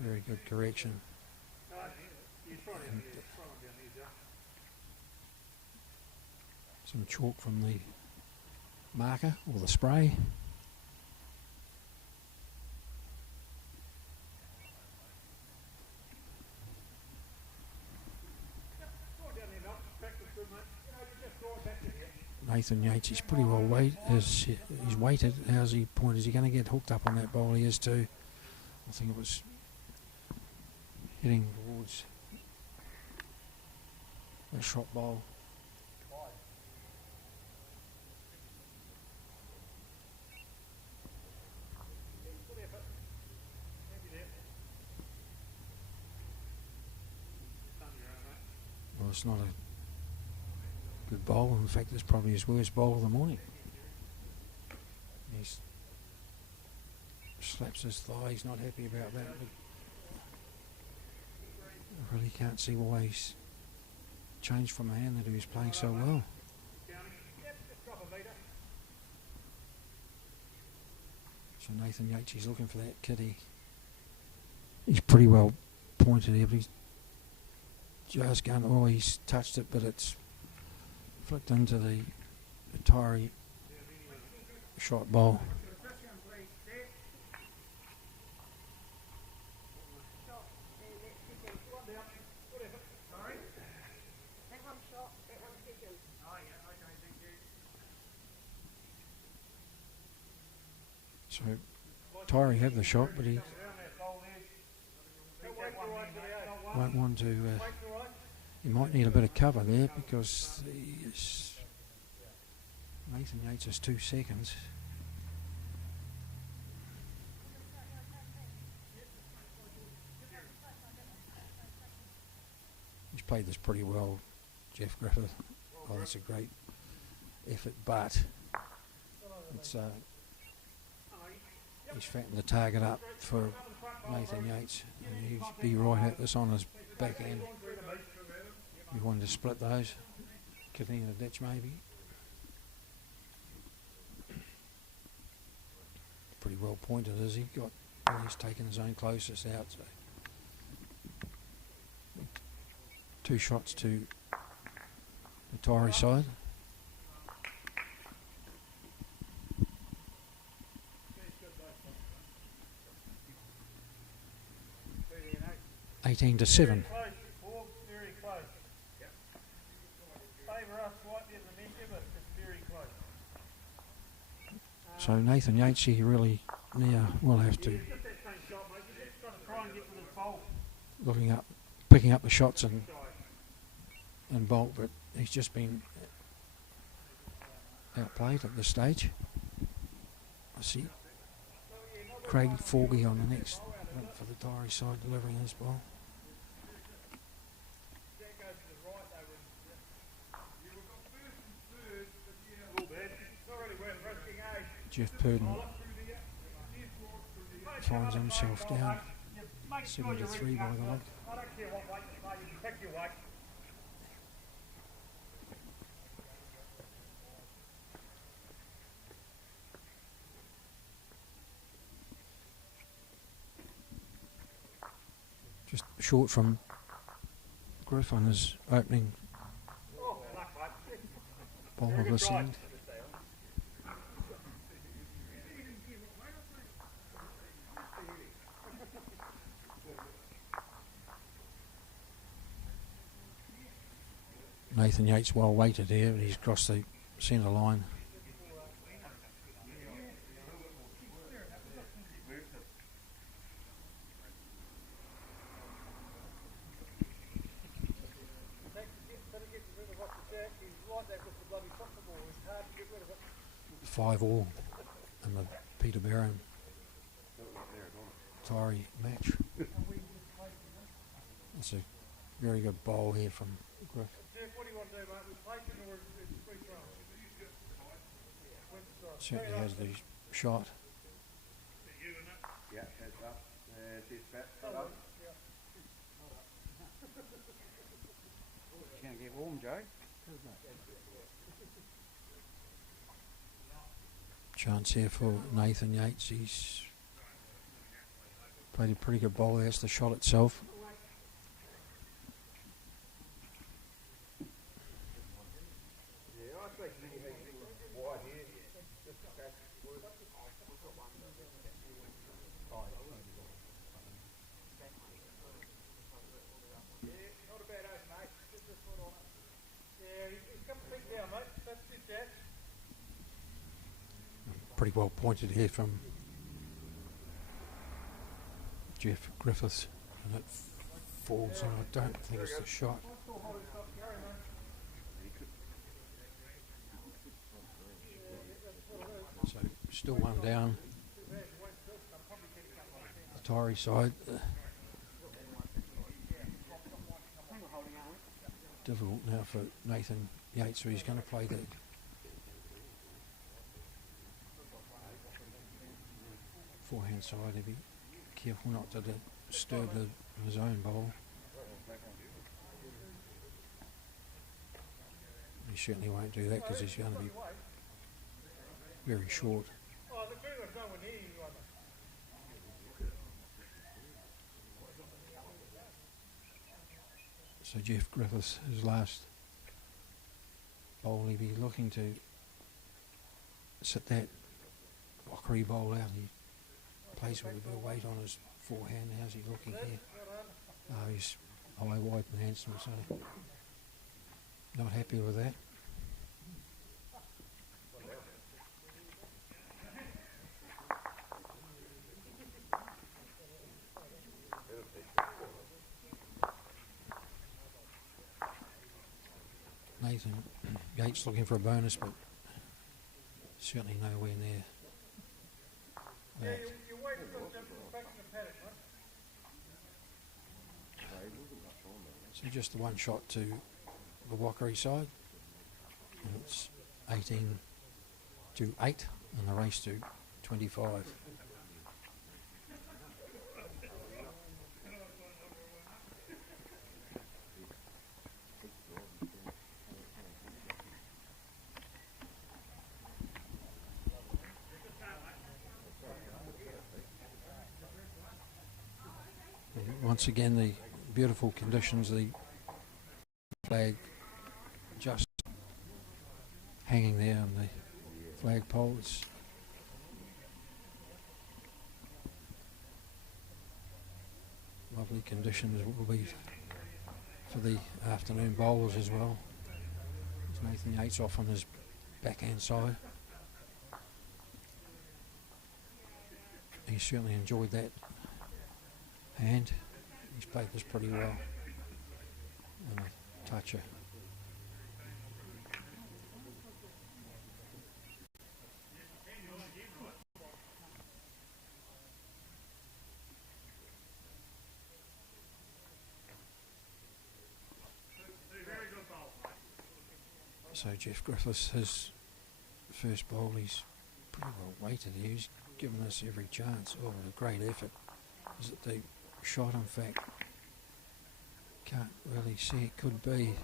Very good correction. And some chalk from the marker or the spray. Nathan Yates, he's pretty well weighted. He's weighted. How's he point? Is he going to get hooked up on that bowl? He is too. I think it was heading towards a shot bowl. Well, it's not a good bowl. In fact, it's probably his worst bowl of the morning. He slaps his thigh. He's not happy about that, but I really can't see why he's changed from a hand that he was playing so well. So Nathan Yates, he's looking for that kitty. He's pretty well pointed here, but he's just going, oh, he's touched it, but it's flicked into the Tyree shot bowl. So Tyree had the shot, but he won't want to. He might need a bit of cover there because Nathan Yates is 2 seconds. He's played this pretty well, Jeff Griffith. Oh, that's a great effort, but it's he's fattened the target up for Nathan Yates, and he'd be right at this on his back end. He wanted to split those, get in the ditch maybe. Pretty well pointed, is he? He's taken his own closest out. So 2 shots to the Tyree side. $18 to 7. Very close. Favour us slightly in the measure, but it's very close. So Nathan Yates, he really now will have to looking up, picking up the shots and bulk, but he's just been outplayed at this stage. I see Craig Forgy on the next for the Tyree side delivering his ball. Jeff Purdon finds himself down 7 to 3 by the look. Just short from Griff on his opening ball of this end. Nathan Yates well weighted here, and he's crossed the centre line. Five all in the Peter Barron Tyree match. That's a very good bowl here from Griff. Certainly has the shot. Yeah, heads up. Can't get warm, Joe. Chance here for Nathan Yates. He's played a pretty good ball. That's the shot itself. Pretty well pointed here from Jeff Griffiths, and it falls, and I don't think it's the shot. So still one down. The Tyree side. Difficult now for Nathan Yates, so he's going to play the forehand side to be careful not to disturb his own bowl. He certainly won't do that because he's going to be very short. So Jeff Griffiths, his last bowl, he'll be looking to sit that Wakari bowl out. He plays with a bit of weight on his forehand. How's he looking here? He's high, wide and handsome, so not happy with that. Nathan Yates looking for a bonus, but certainly nowhere near that. You wait for them back in the paddock, right? So just the one shot to the Wakari side, and it's 18 to 8 and the race to 25. And once again, the beautiful conditions, the flag just hanging there on the flagpole. It's lovely conditions will be for the afternoon bowlers as well. There's Nathan Yates off on his backhand side. He certainly enjoyed that hand. He's played this pretty well. And a toucher. So Jeff Griffiths, his first bowl, he's pretty well weighted. He's given us every chance. Oh, what a great effort. Is it the shot, in fact? Can't really see it could be.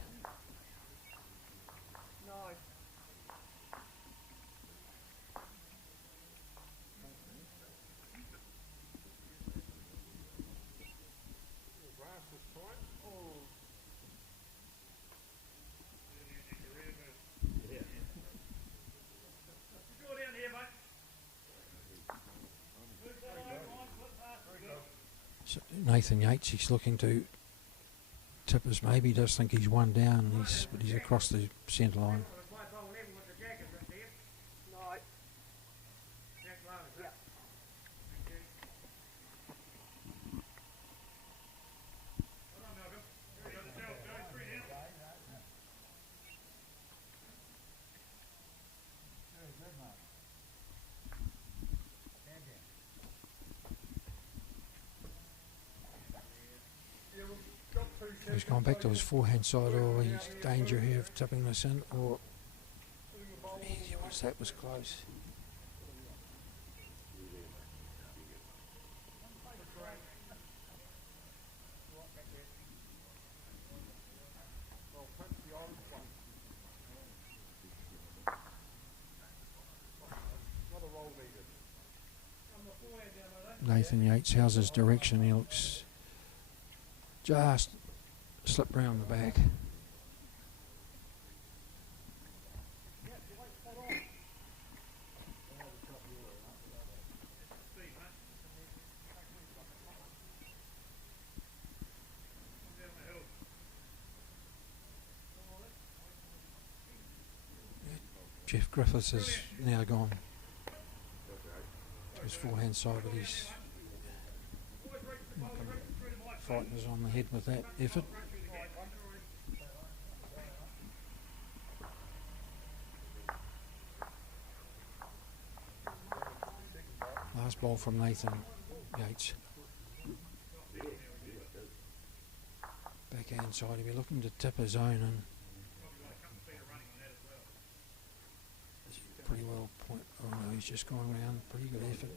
So Nathan Yates, he's looking to tip us, maybe does think he's one down, but he's across the centre line. He's gone back to his forehand side, or he's danger here of tipping this in, or that was close. Nathan Yates, how's his direction? He looks just slip round the back. Jeff Griffiths has now gone to his forehand side, but he's fighting us on the head with that effort. Last ball from Nathan Yates. Backhand side, he'll be looking to tip his own, and pretty well point. Oh no, he's just gone around. Pretty good effort.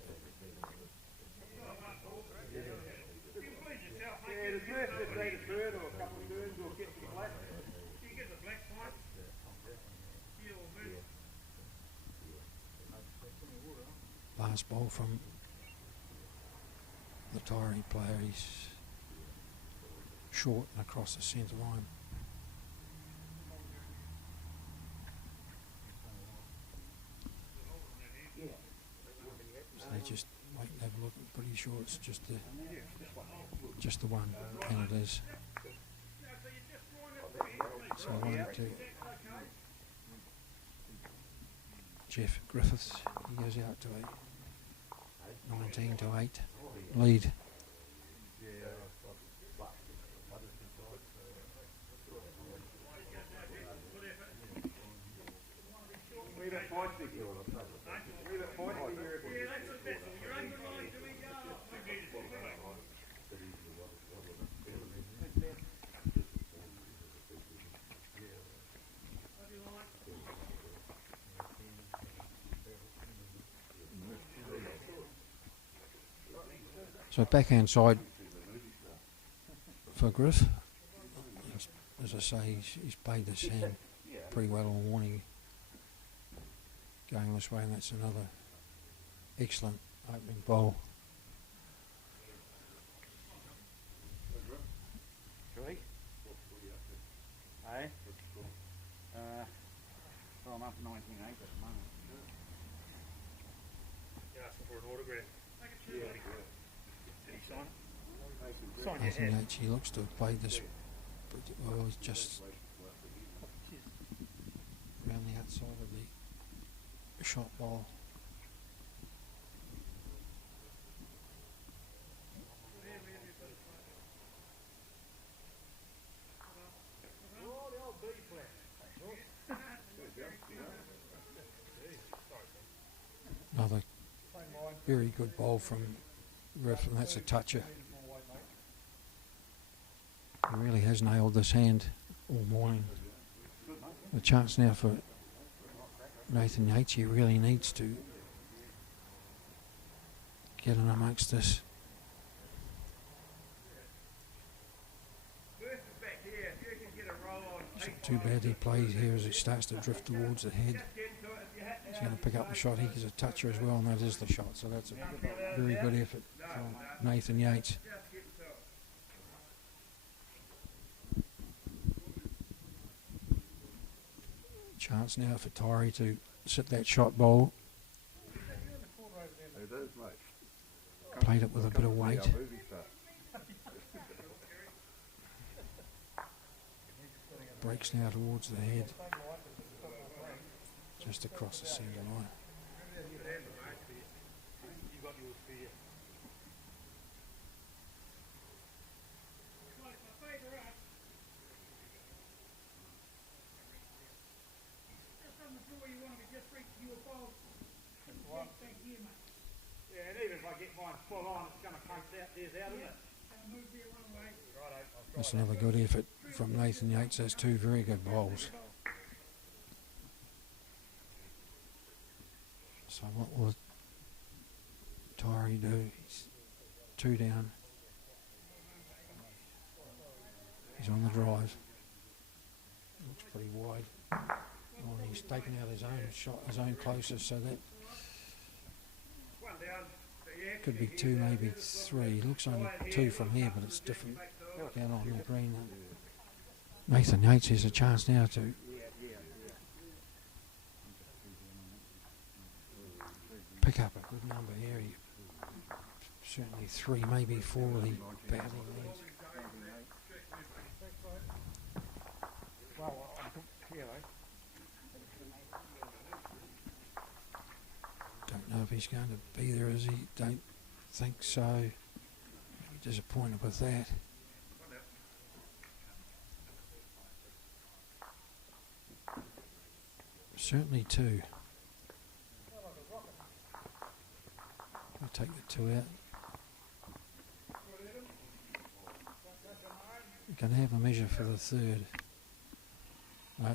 Last ball from the Tyree player. He's short and across the centre line. So they just wait and have a look. I'm pretty sure it's just the one, and it is. So 1, 2. Jeff Griffiths, he goes out to 19 to 8 lead. So backhand side for Griff. As I say, he's played this hand pretty well all morning, going this way, and that's another excellent opening bowl. Hey? Well, I'm up 19.8 at the moment. You're asking for an autograph. Did he sign it? Sign your Nathan head. Yates, he looks to have played this pretty well. He's just around the outside of the shot bowl. Another very good bowl from Griff, and that's a toucher. He really has nailed this hand all morning. The chance now for Nathan Yates. He really needs to get in amongst this. It's not too bad he plays here as it starts to drift towards the head. He's going to pick up the shot. He gets a toucher as well, and that is the shot. So that's a very good effort from Nathan Yates. Chance now for Tyree to sit that shot bowl. Played it with a bit of weight. Breaks now towards the head. Just across the centre line. Yeah, and even if I get mine full on, it's going to take theirs out, isn't it? That's another good effort from Nathan Yates. That's two very good bowls. So what will Tyree do? He's two down. He's on the drive. Looks pretty wide. Oh, and he's taken out his own shot, his own closest, so that could be two, maybe three. It looks only two from here, but it's different down on the green. Nathan Yates has a chance now to pick up a good number here. Certainly three, maybe four that he badly needs. Don't know if he's going to be there, is he? Don't think so. Maybe disappointed with that. Certainly two. I'll take the two out. We're going to have a measure for the third.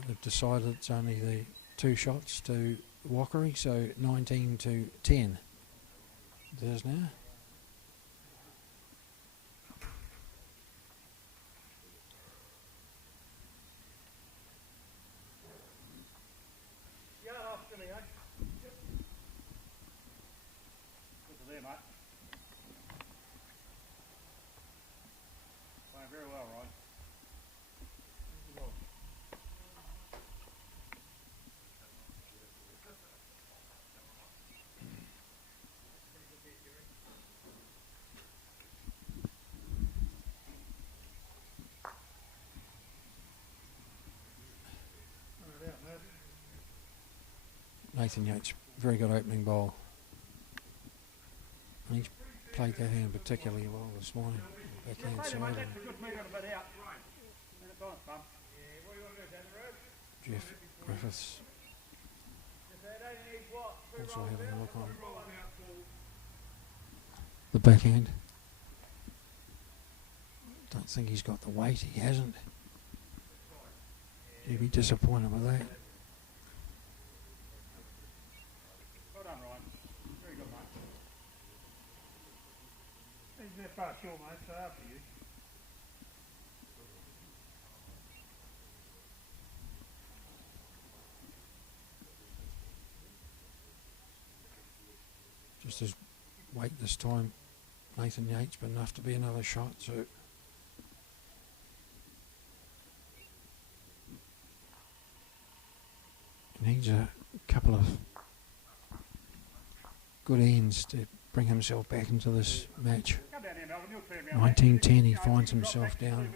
They've decided it's only the two shots to Wakari, so 19 to 10. It is now. Very well, Ryan. Nathan Yates, very good opening bowl. And he's played that hand particularly well this morning. Backhand side. Jeff Griffiths Also having a look on the backhand. Don't think he's got the weight, he hasn't. He'd be disappointed with that. Well done, Ryan. Very good, mate. He's there far short, mate, so after you. Just his weight this time, Nathan Yates, but enough to be another shot, so he needs a couple of good ends to bring himself back into this match. 19-10, he finds himself down.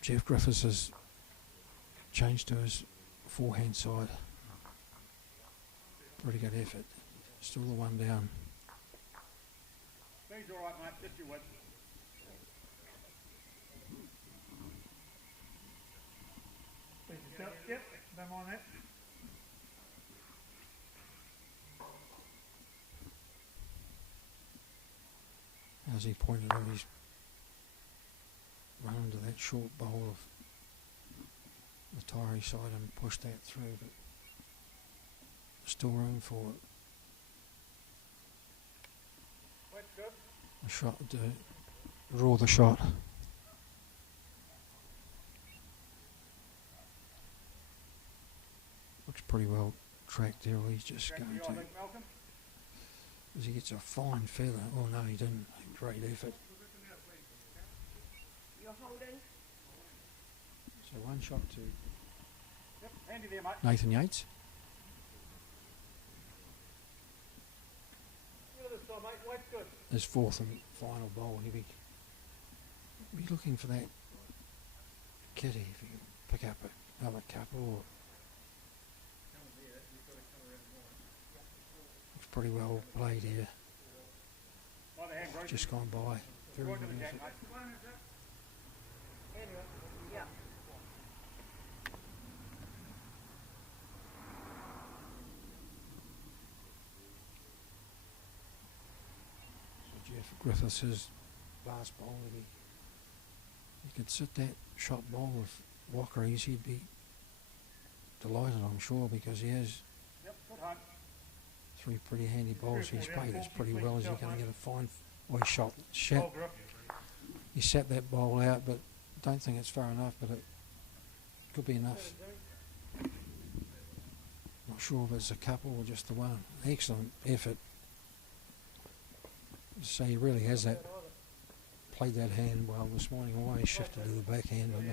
Jeff Griffiths has changed to his forehand side. Pretty good effort. Still the one down. He's all right, mate. Just you win. Yep, don't mind that. As he pointed out, he's run into that short bowl of the Tyree side and pushed that through, but still room for a shot to draw the shot. Looks pretty well tracked there. He's just going to, as he gets a fine feather. Oh no, he didn't. Great effort. You're holding. So one shot to Handy there, mate. Nathan Yates. His fourth and final bowl. He'll be looking for that kitty if he can pick up another couple. Or looks pretty well played here. Just gone by. Very good effort. Yeah. Jeff Griffiths, his last bowl, he could sit that shot ball with Wakari's, he'd be delighted, I'm sure, because he has three pretty handy bowls. He's played this pretty well. Is he going to get a fine shot? He set that bowl out, but don't think it's far enough, but it could be enough. Not sure if it's a couple or just the one. Excellent effort. So he really has that, played that hand well this morning. Always shifted to the backhand, but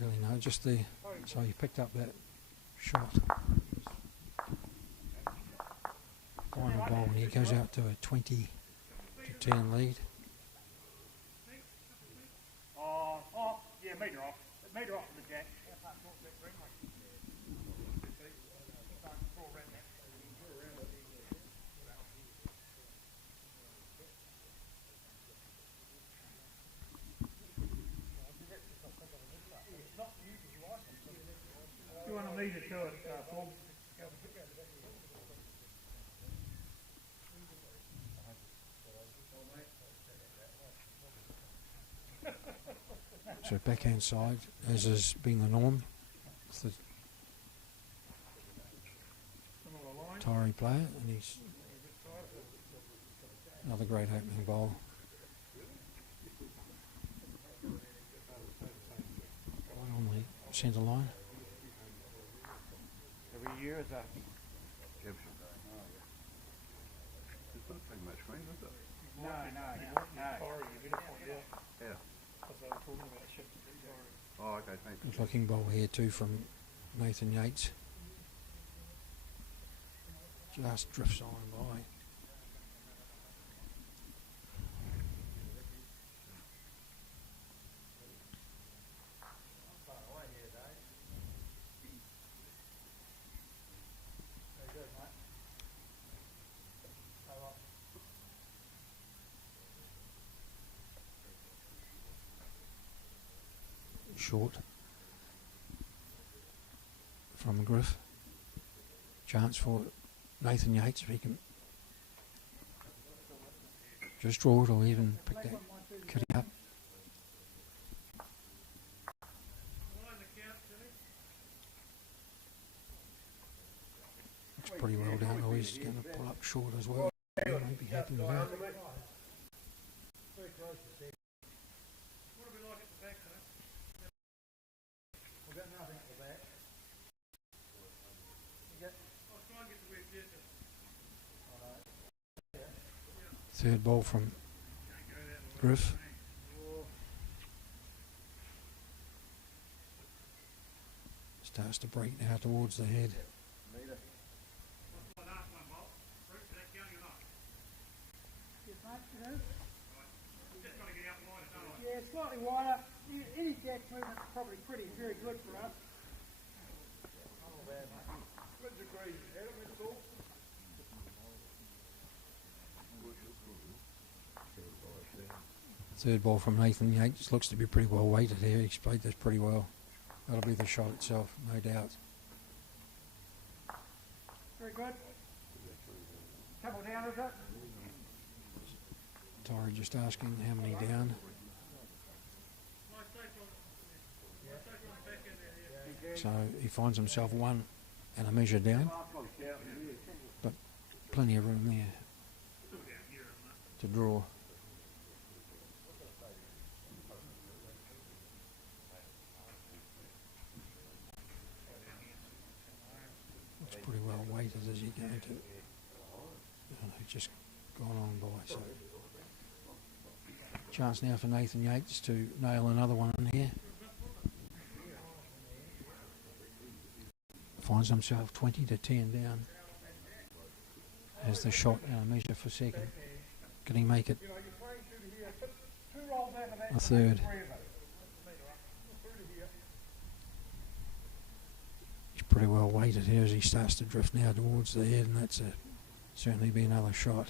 really no, just the, so he picked up that shot. Final ball, and he goes out to a 20-10 lead. Yeah, metre off. Metre off from the jack. You want to leave it to it, Paul? So backhand side, as has been the norm, it's the Tyree player, and he's another great opening bowl. Right on the centre line. Every year is a championship. It's not pretty much green, is it? No. Yeah. Oh, okay, thanks. Good looking bowl here too from Nathan Yates. Just drifts on by. Short. from Griff. Chance for Nathan Yates if he can just draw it or even pick that kitty up. Looks pretty well down. Oh, he's going to pull up short as well. He won't be happy with that. Third ball from Griff. Starts to break now towards the head. Yeah, slightly wider. Any jack movement's probably very good for us. Third ball from Nathan Yates. Looks to be pretty well weighted here. He's played this pretty well. That'll be the shot itself, no doubt. Very good. Couple down, is it? Torrey just asking how many down. So he finds himself one and a measure down. But plenty of room there to draw. Looks pretty well weighted as you go into it. Just gone on by. So chance now for Nathan Yates to nail another one in here. Finds himself 20 to 10 down. Has the shot and a measure for second. Can he make it a third? He's pretty well weighted here as he starts to drift now towards the head, and that's certainly be another shot.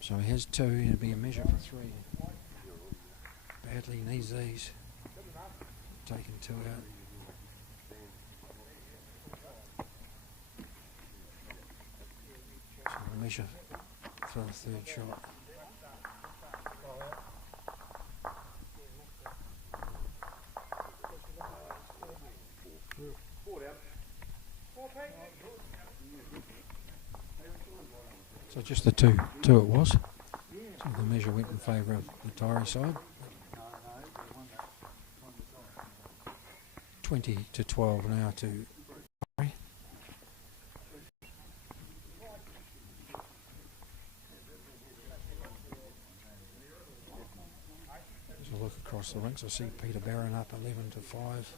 So he has two, it'll be a measure for three. Badly needs these. Taking two out. So a measure for the third shot. So just the two it was. So the measure went in favour of the Torrey side. 20 to 12 now to Wakari. As I look across the rinks, I see Peter Barron up 11 to 5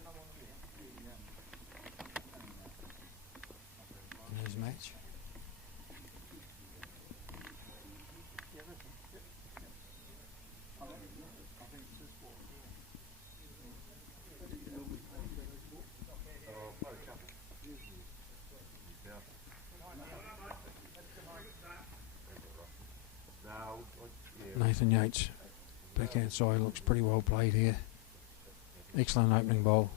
in his match. Nathan Yates, backhand side, looks pretty well played here. Excellent opening bowl.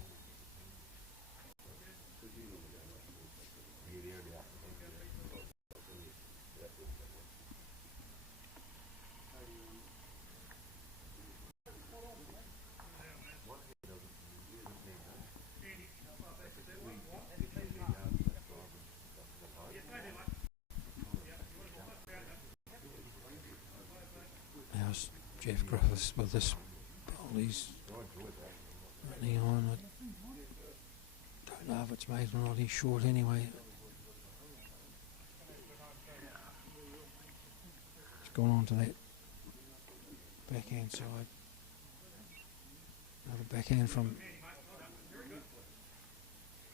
How's Jeff Griffiths with this bowl? He's running on. I don't know if it's made or not. He's short anyway. He's gone on to that backhand side. Another backhand from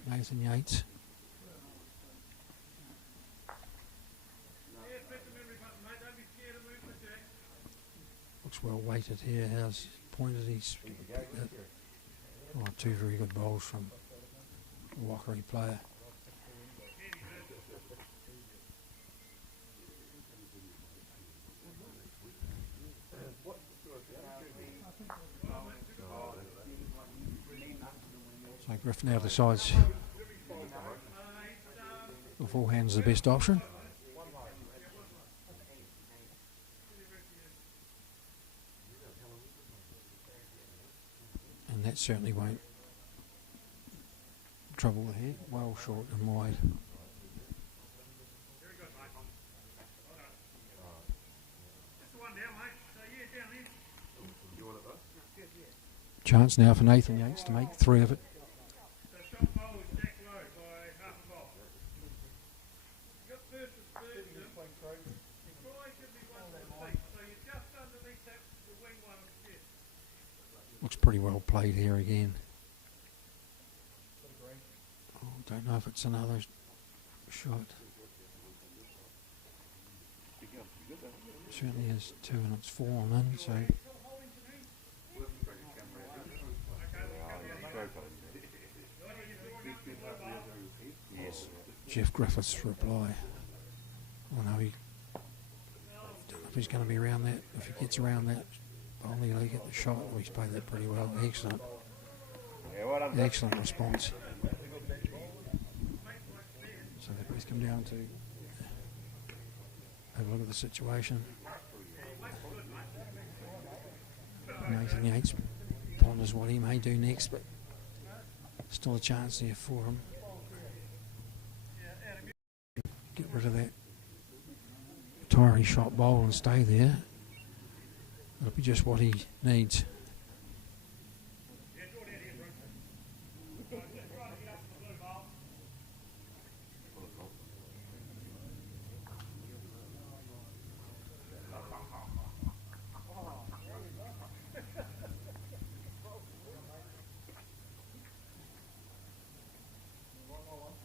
Nathan Yates. Looks well weighted here. How's pointed? He's two very good bowls from the Wakari player. So Griff now decides the forehand's the best option. And that certainly won't trouble the head. Well short and wide. Chance now for Nathan Yates to make 3 of it. Looks pretty well played here again. Oh, don't know if it's another shot. Certainly has 2 and it's 4 on in, so Jeff Griffith's reply. Oh no, he don't know if he's going to be around that. If he gets around that, only he'll get the shot. Oh, he's played that pretty well. Excellent. Excellent response. So the boys come down to have a look at the situation. Nathan Yates ponders what he may do next, but still a chance there for him. Get rid of that tiring shot bowl and stay there. It'll be just what he needs.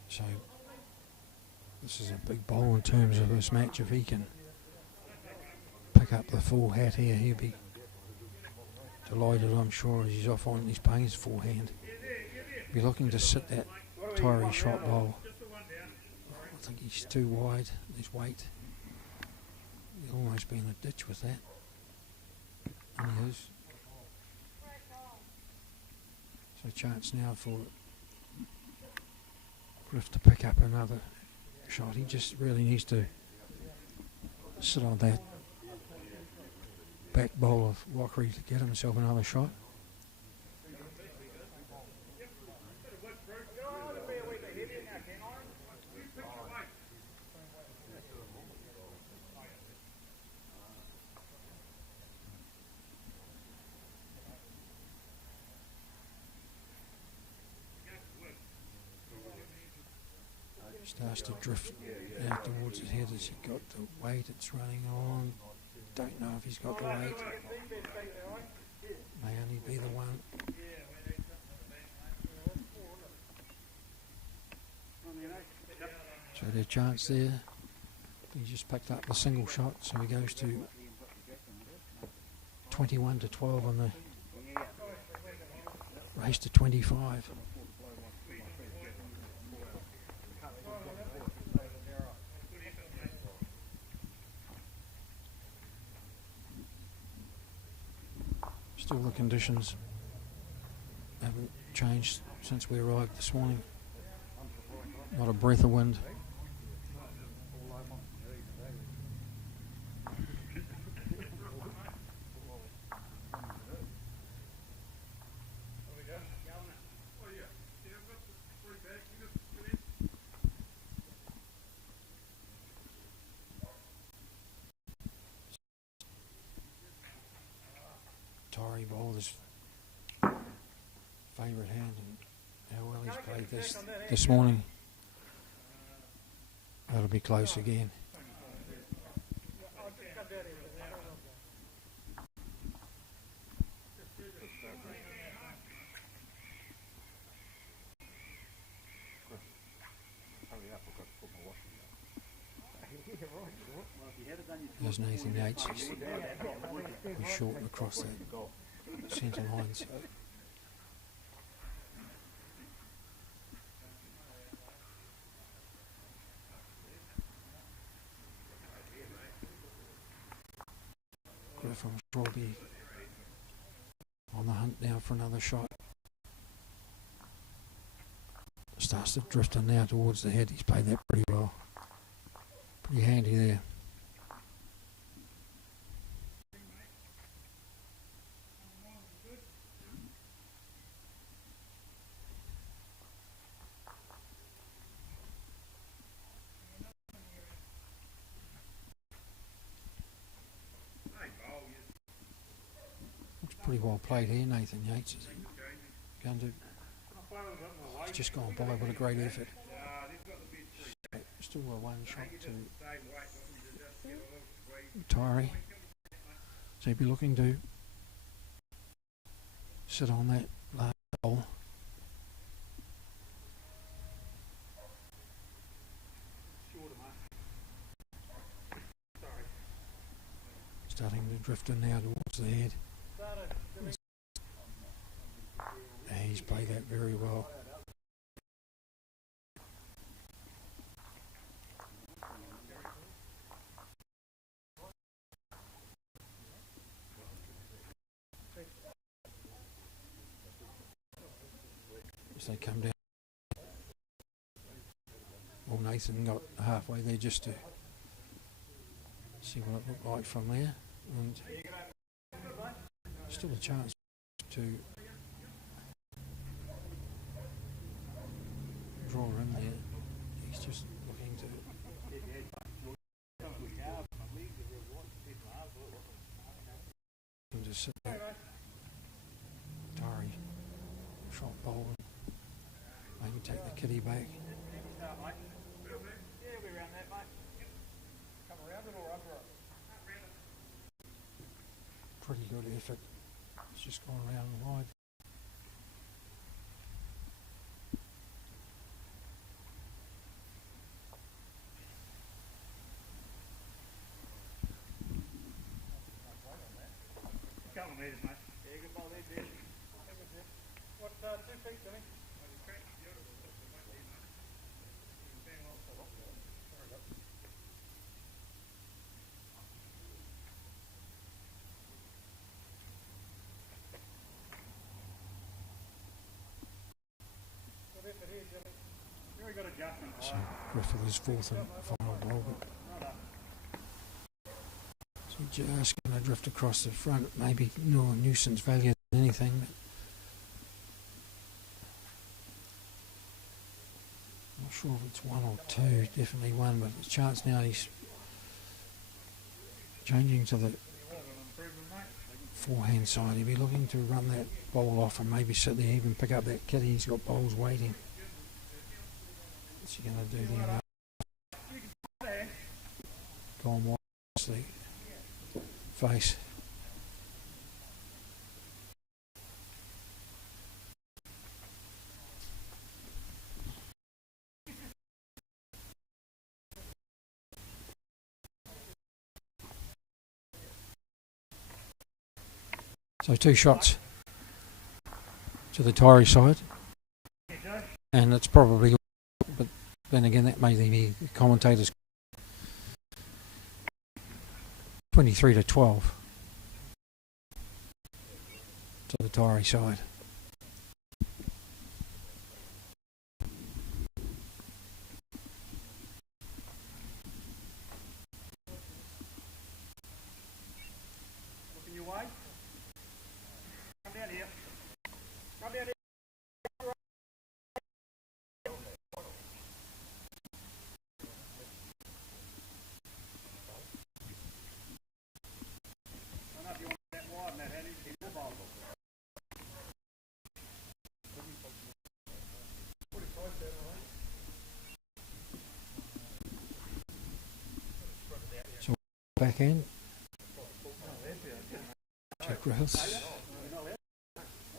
So this is a big bowl in terms of this match. If he can pick up the full hat here, he'll be delighted, I'm sure, as he's off on his playing his forehand. Be looking to sit that tiring shot bowl. I think he's too wide, his weight. He'll almost be in a ditch with that. And he is. So chance now for Griff to pick up another shot. He just really needs to sit on that back bowl of Wakari to get himself another shot. Starts to drift out towards his head as he got the weight. It's running on. Don't know if he's got the weight. May only be the one. So their chance there. He just picked up the single shot, so he goes to 21-12 on the race to 25. Still the conditions haven't changed since we arrived this morning. Not a breath of wind. Tari bowled his favourite hand and how well he's played this morning. That'll be close again. There's Nathan Yates. He's short and across that centre line. So Griff, I'm sure, will be on the hunt now for another shot. starts to drift in now towards the head. He's played that pretty well. Pretty handy there. Looks pretty well played here, Nathan Yates. Is he going to? He's just gone by with a great effort. Still a one shot to Tyree. So he'd be looking to sit on that last hole. Starting to drift in now towards the head. He's played that very well. As they come down, well, Nathan got halfway there just to see what it looked like from there, and still a chance to draw in there. He's just looking to sit there. Tari shot bowl and maybe take the kitty back. Pretty good effort. It's just gone around wide. Couple of metres, mate. Yeah, good ball there, Jim. What, 2 feet, Jimmy? So Griffith is fourth and final ball, but so just going to drift across the front, maybe no nuisance value than anything. But not sure if it's one or two, definitely one, but there's a chance now he's changing to the forehand side. He'll be looking to run that bowl off and maybe sit there, even pick up that kitty. He's got bowls waiting. What's he going to do there? Gone wide across the face. So 2 shots to the Tyree side, and it's probably, but then again that may be the commentators. 23-12 to the Tyree side. Looking your way. Come down here. Come down here. I don't know if you want that wide in that hand, it's more ball. So back in. Jack Griffiths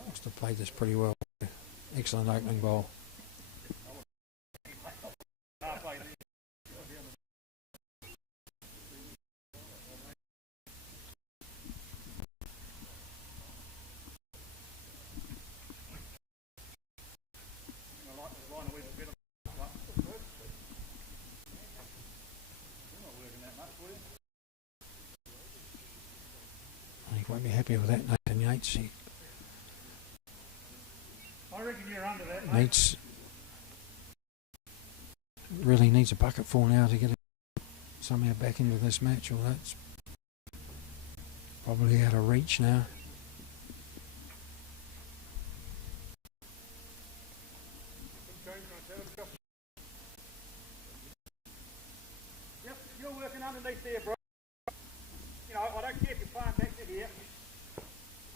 must have played this pretty well. Excellent opening ball. He won't be happy with that, Nathan Yates. He, I reckon you're under that, mate. needs really needs a bucketful now to get it somehow back into this match, or that's probably out of reach now. Yep, you're working underneath there, bro. You know, I don't care if you're playing back to here.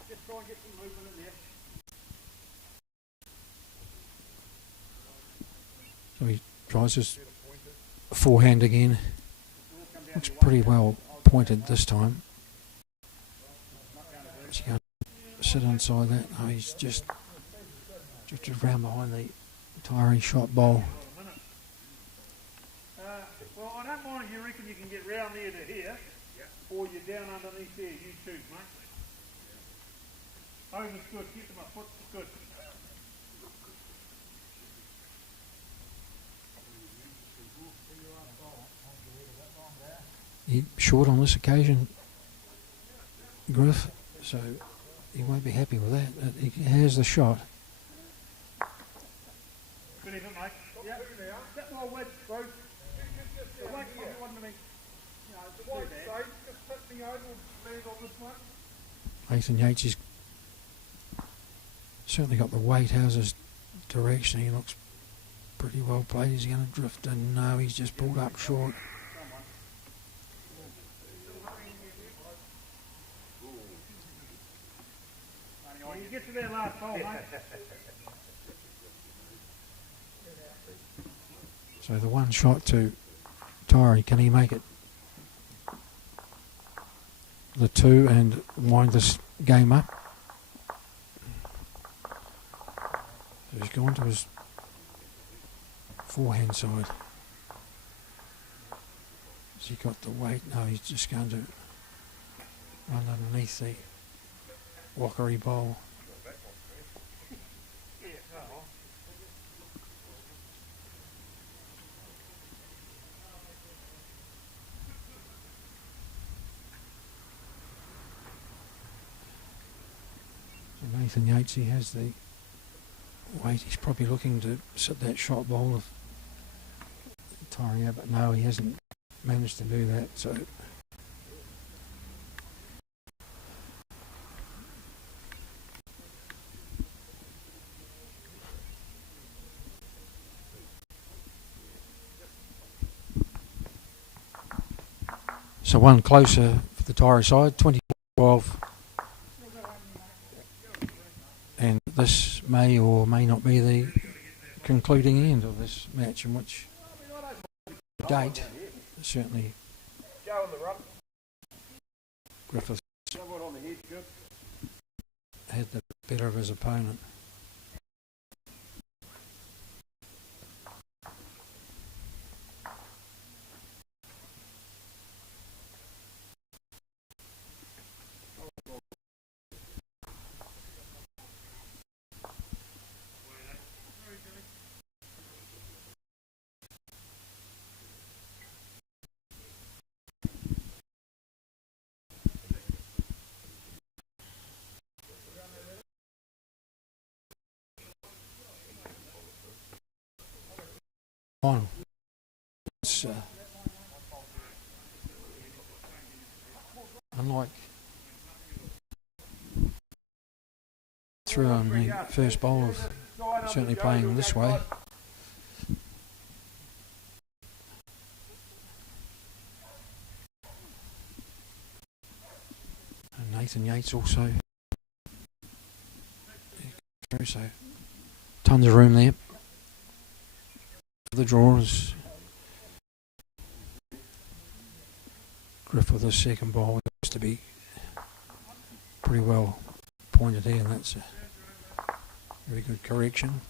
Just try and get some movement in there. So he tries his forehand again. Looks pretty well pointed this time. Is he going to sit inside that? No, he's just drifted around behind the Tyree shot bowl. Well, I don't mind if you reckon you can get round there to here, or you're down underneath there. You choose, mate. Over's good. Keep to my foot. Good. He's short on this occasion, Griff, so he won't be happy with that. He has the shot. Good effort, mate. Yeah. That's my wedge, bro. Nathan Yates has certainly got the weight. How's his direction? He looks pretty well played. He's going to drift in. No, he's just pulled up short. You get to their last hole, mate. So the one shot to Tyree, can he make it? The two and wind this game up. So he's gone to his forehand side. Has he got the weight? No, he's just going to run underneath the Wakari bowl. Nathan Yates, he has the weight. He's probably looking to sit that shot bowl of Tyree, but no, he hasn't managed to do that. So one closer for the Tyree side, 20-12. And this may or may not be the concluding end of this match, in which date certainly Griffith had the better of his opponent. It's unlike through on the first bowl of certainly playing this way. And Nathan Yates also. So tons of room there for the drawers. Griff with the second ball has to be pretty well pointed here, and that's a very good correction.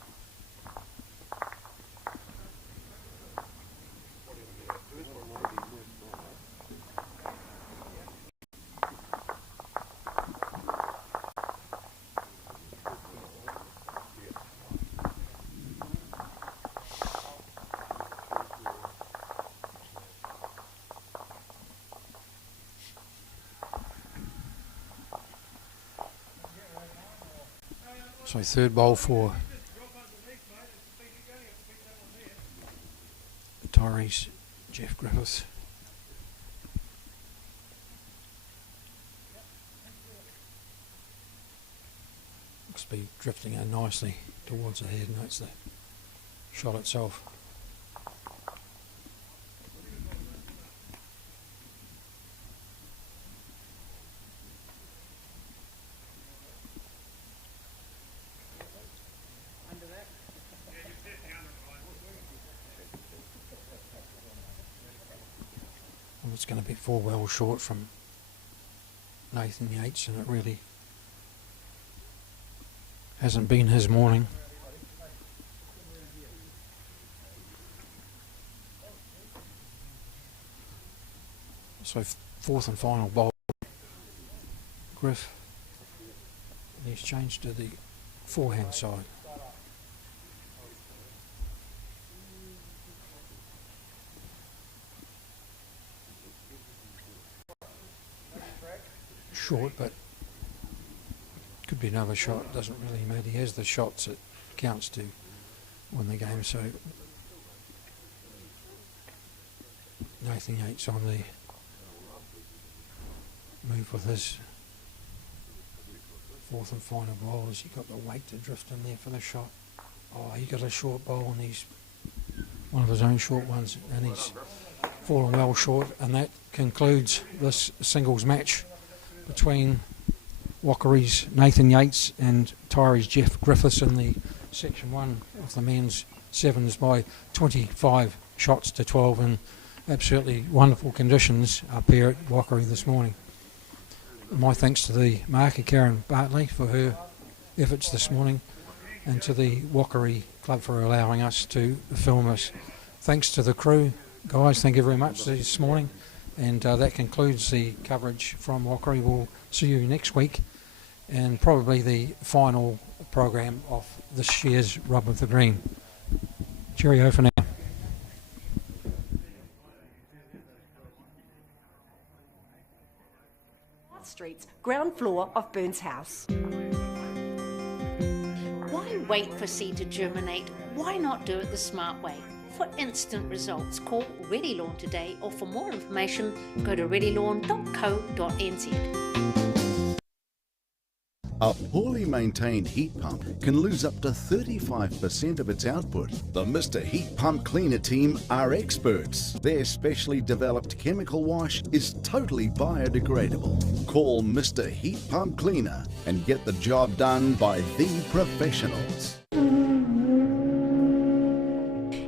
So third bowl for Tyree's Jeff Griffiths. Looks to be drifting in nicely towards the head, and that's the shot itself. Well, it's going to be 4 well short from Nathan Yates, and it really hasn't been his morning. So fourth and final bowl, Griff, and he's changed to the forehand side. Short, but could be another shot, doesn't really matter. He has the shots it counts to win the game, so Nathan Yates on the move with his fourth and final bowl. Has he got the weight to drift in there for the shot? Oh, he got a short bowl, and he's one of his own short ones, and he's fallen well short, and that concludes this singles match between Wakari's Nathan Yates and Tyree's Jeff Griffiths in the Section 1 of the men's sevens by 25 shots to 12 in absolutely wonderful conditions up here at Wakari this morning. My thanks to the marker Karen Bartley for her efforts this morning, and to the Wakari Club for allowing us to film this. Thanks to the crew, guys, thank you very much this morning, and that concludes the coverage from Wakari. We'll see you next week, and probably the final program of this year's Rub of the Green. Cheerio for now. Street's ground floor of Burns House. Why wait for seed to germinate? Why not do it the smart way? For instant results, call Ready Lawn today, or for more information, go to readylawn.co.nz. A poorly maintained heat pump can lose up to 35% of its output. The Mr. Heat Pump Cleaner team are experts. Their specially developed chemical wash is totally biodegradable. Call Mr. Heat Pump Cleaner and get the job done by the professionals.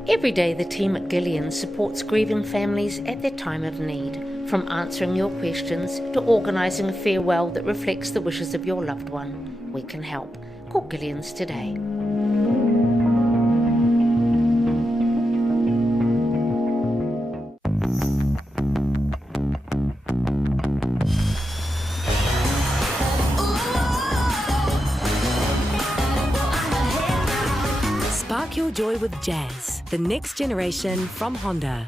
Every day the team at Gillian supports grieving families at their time of need. From answering your questions to organising a farewell that reflects the wishes of your loved one, we can help. Call Gillian's today. Spark your joy with jazz, the next generation from Honda.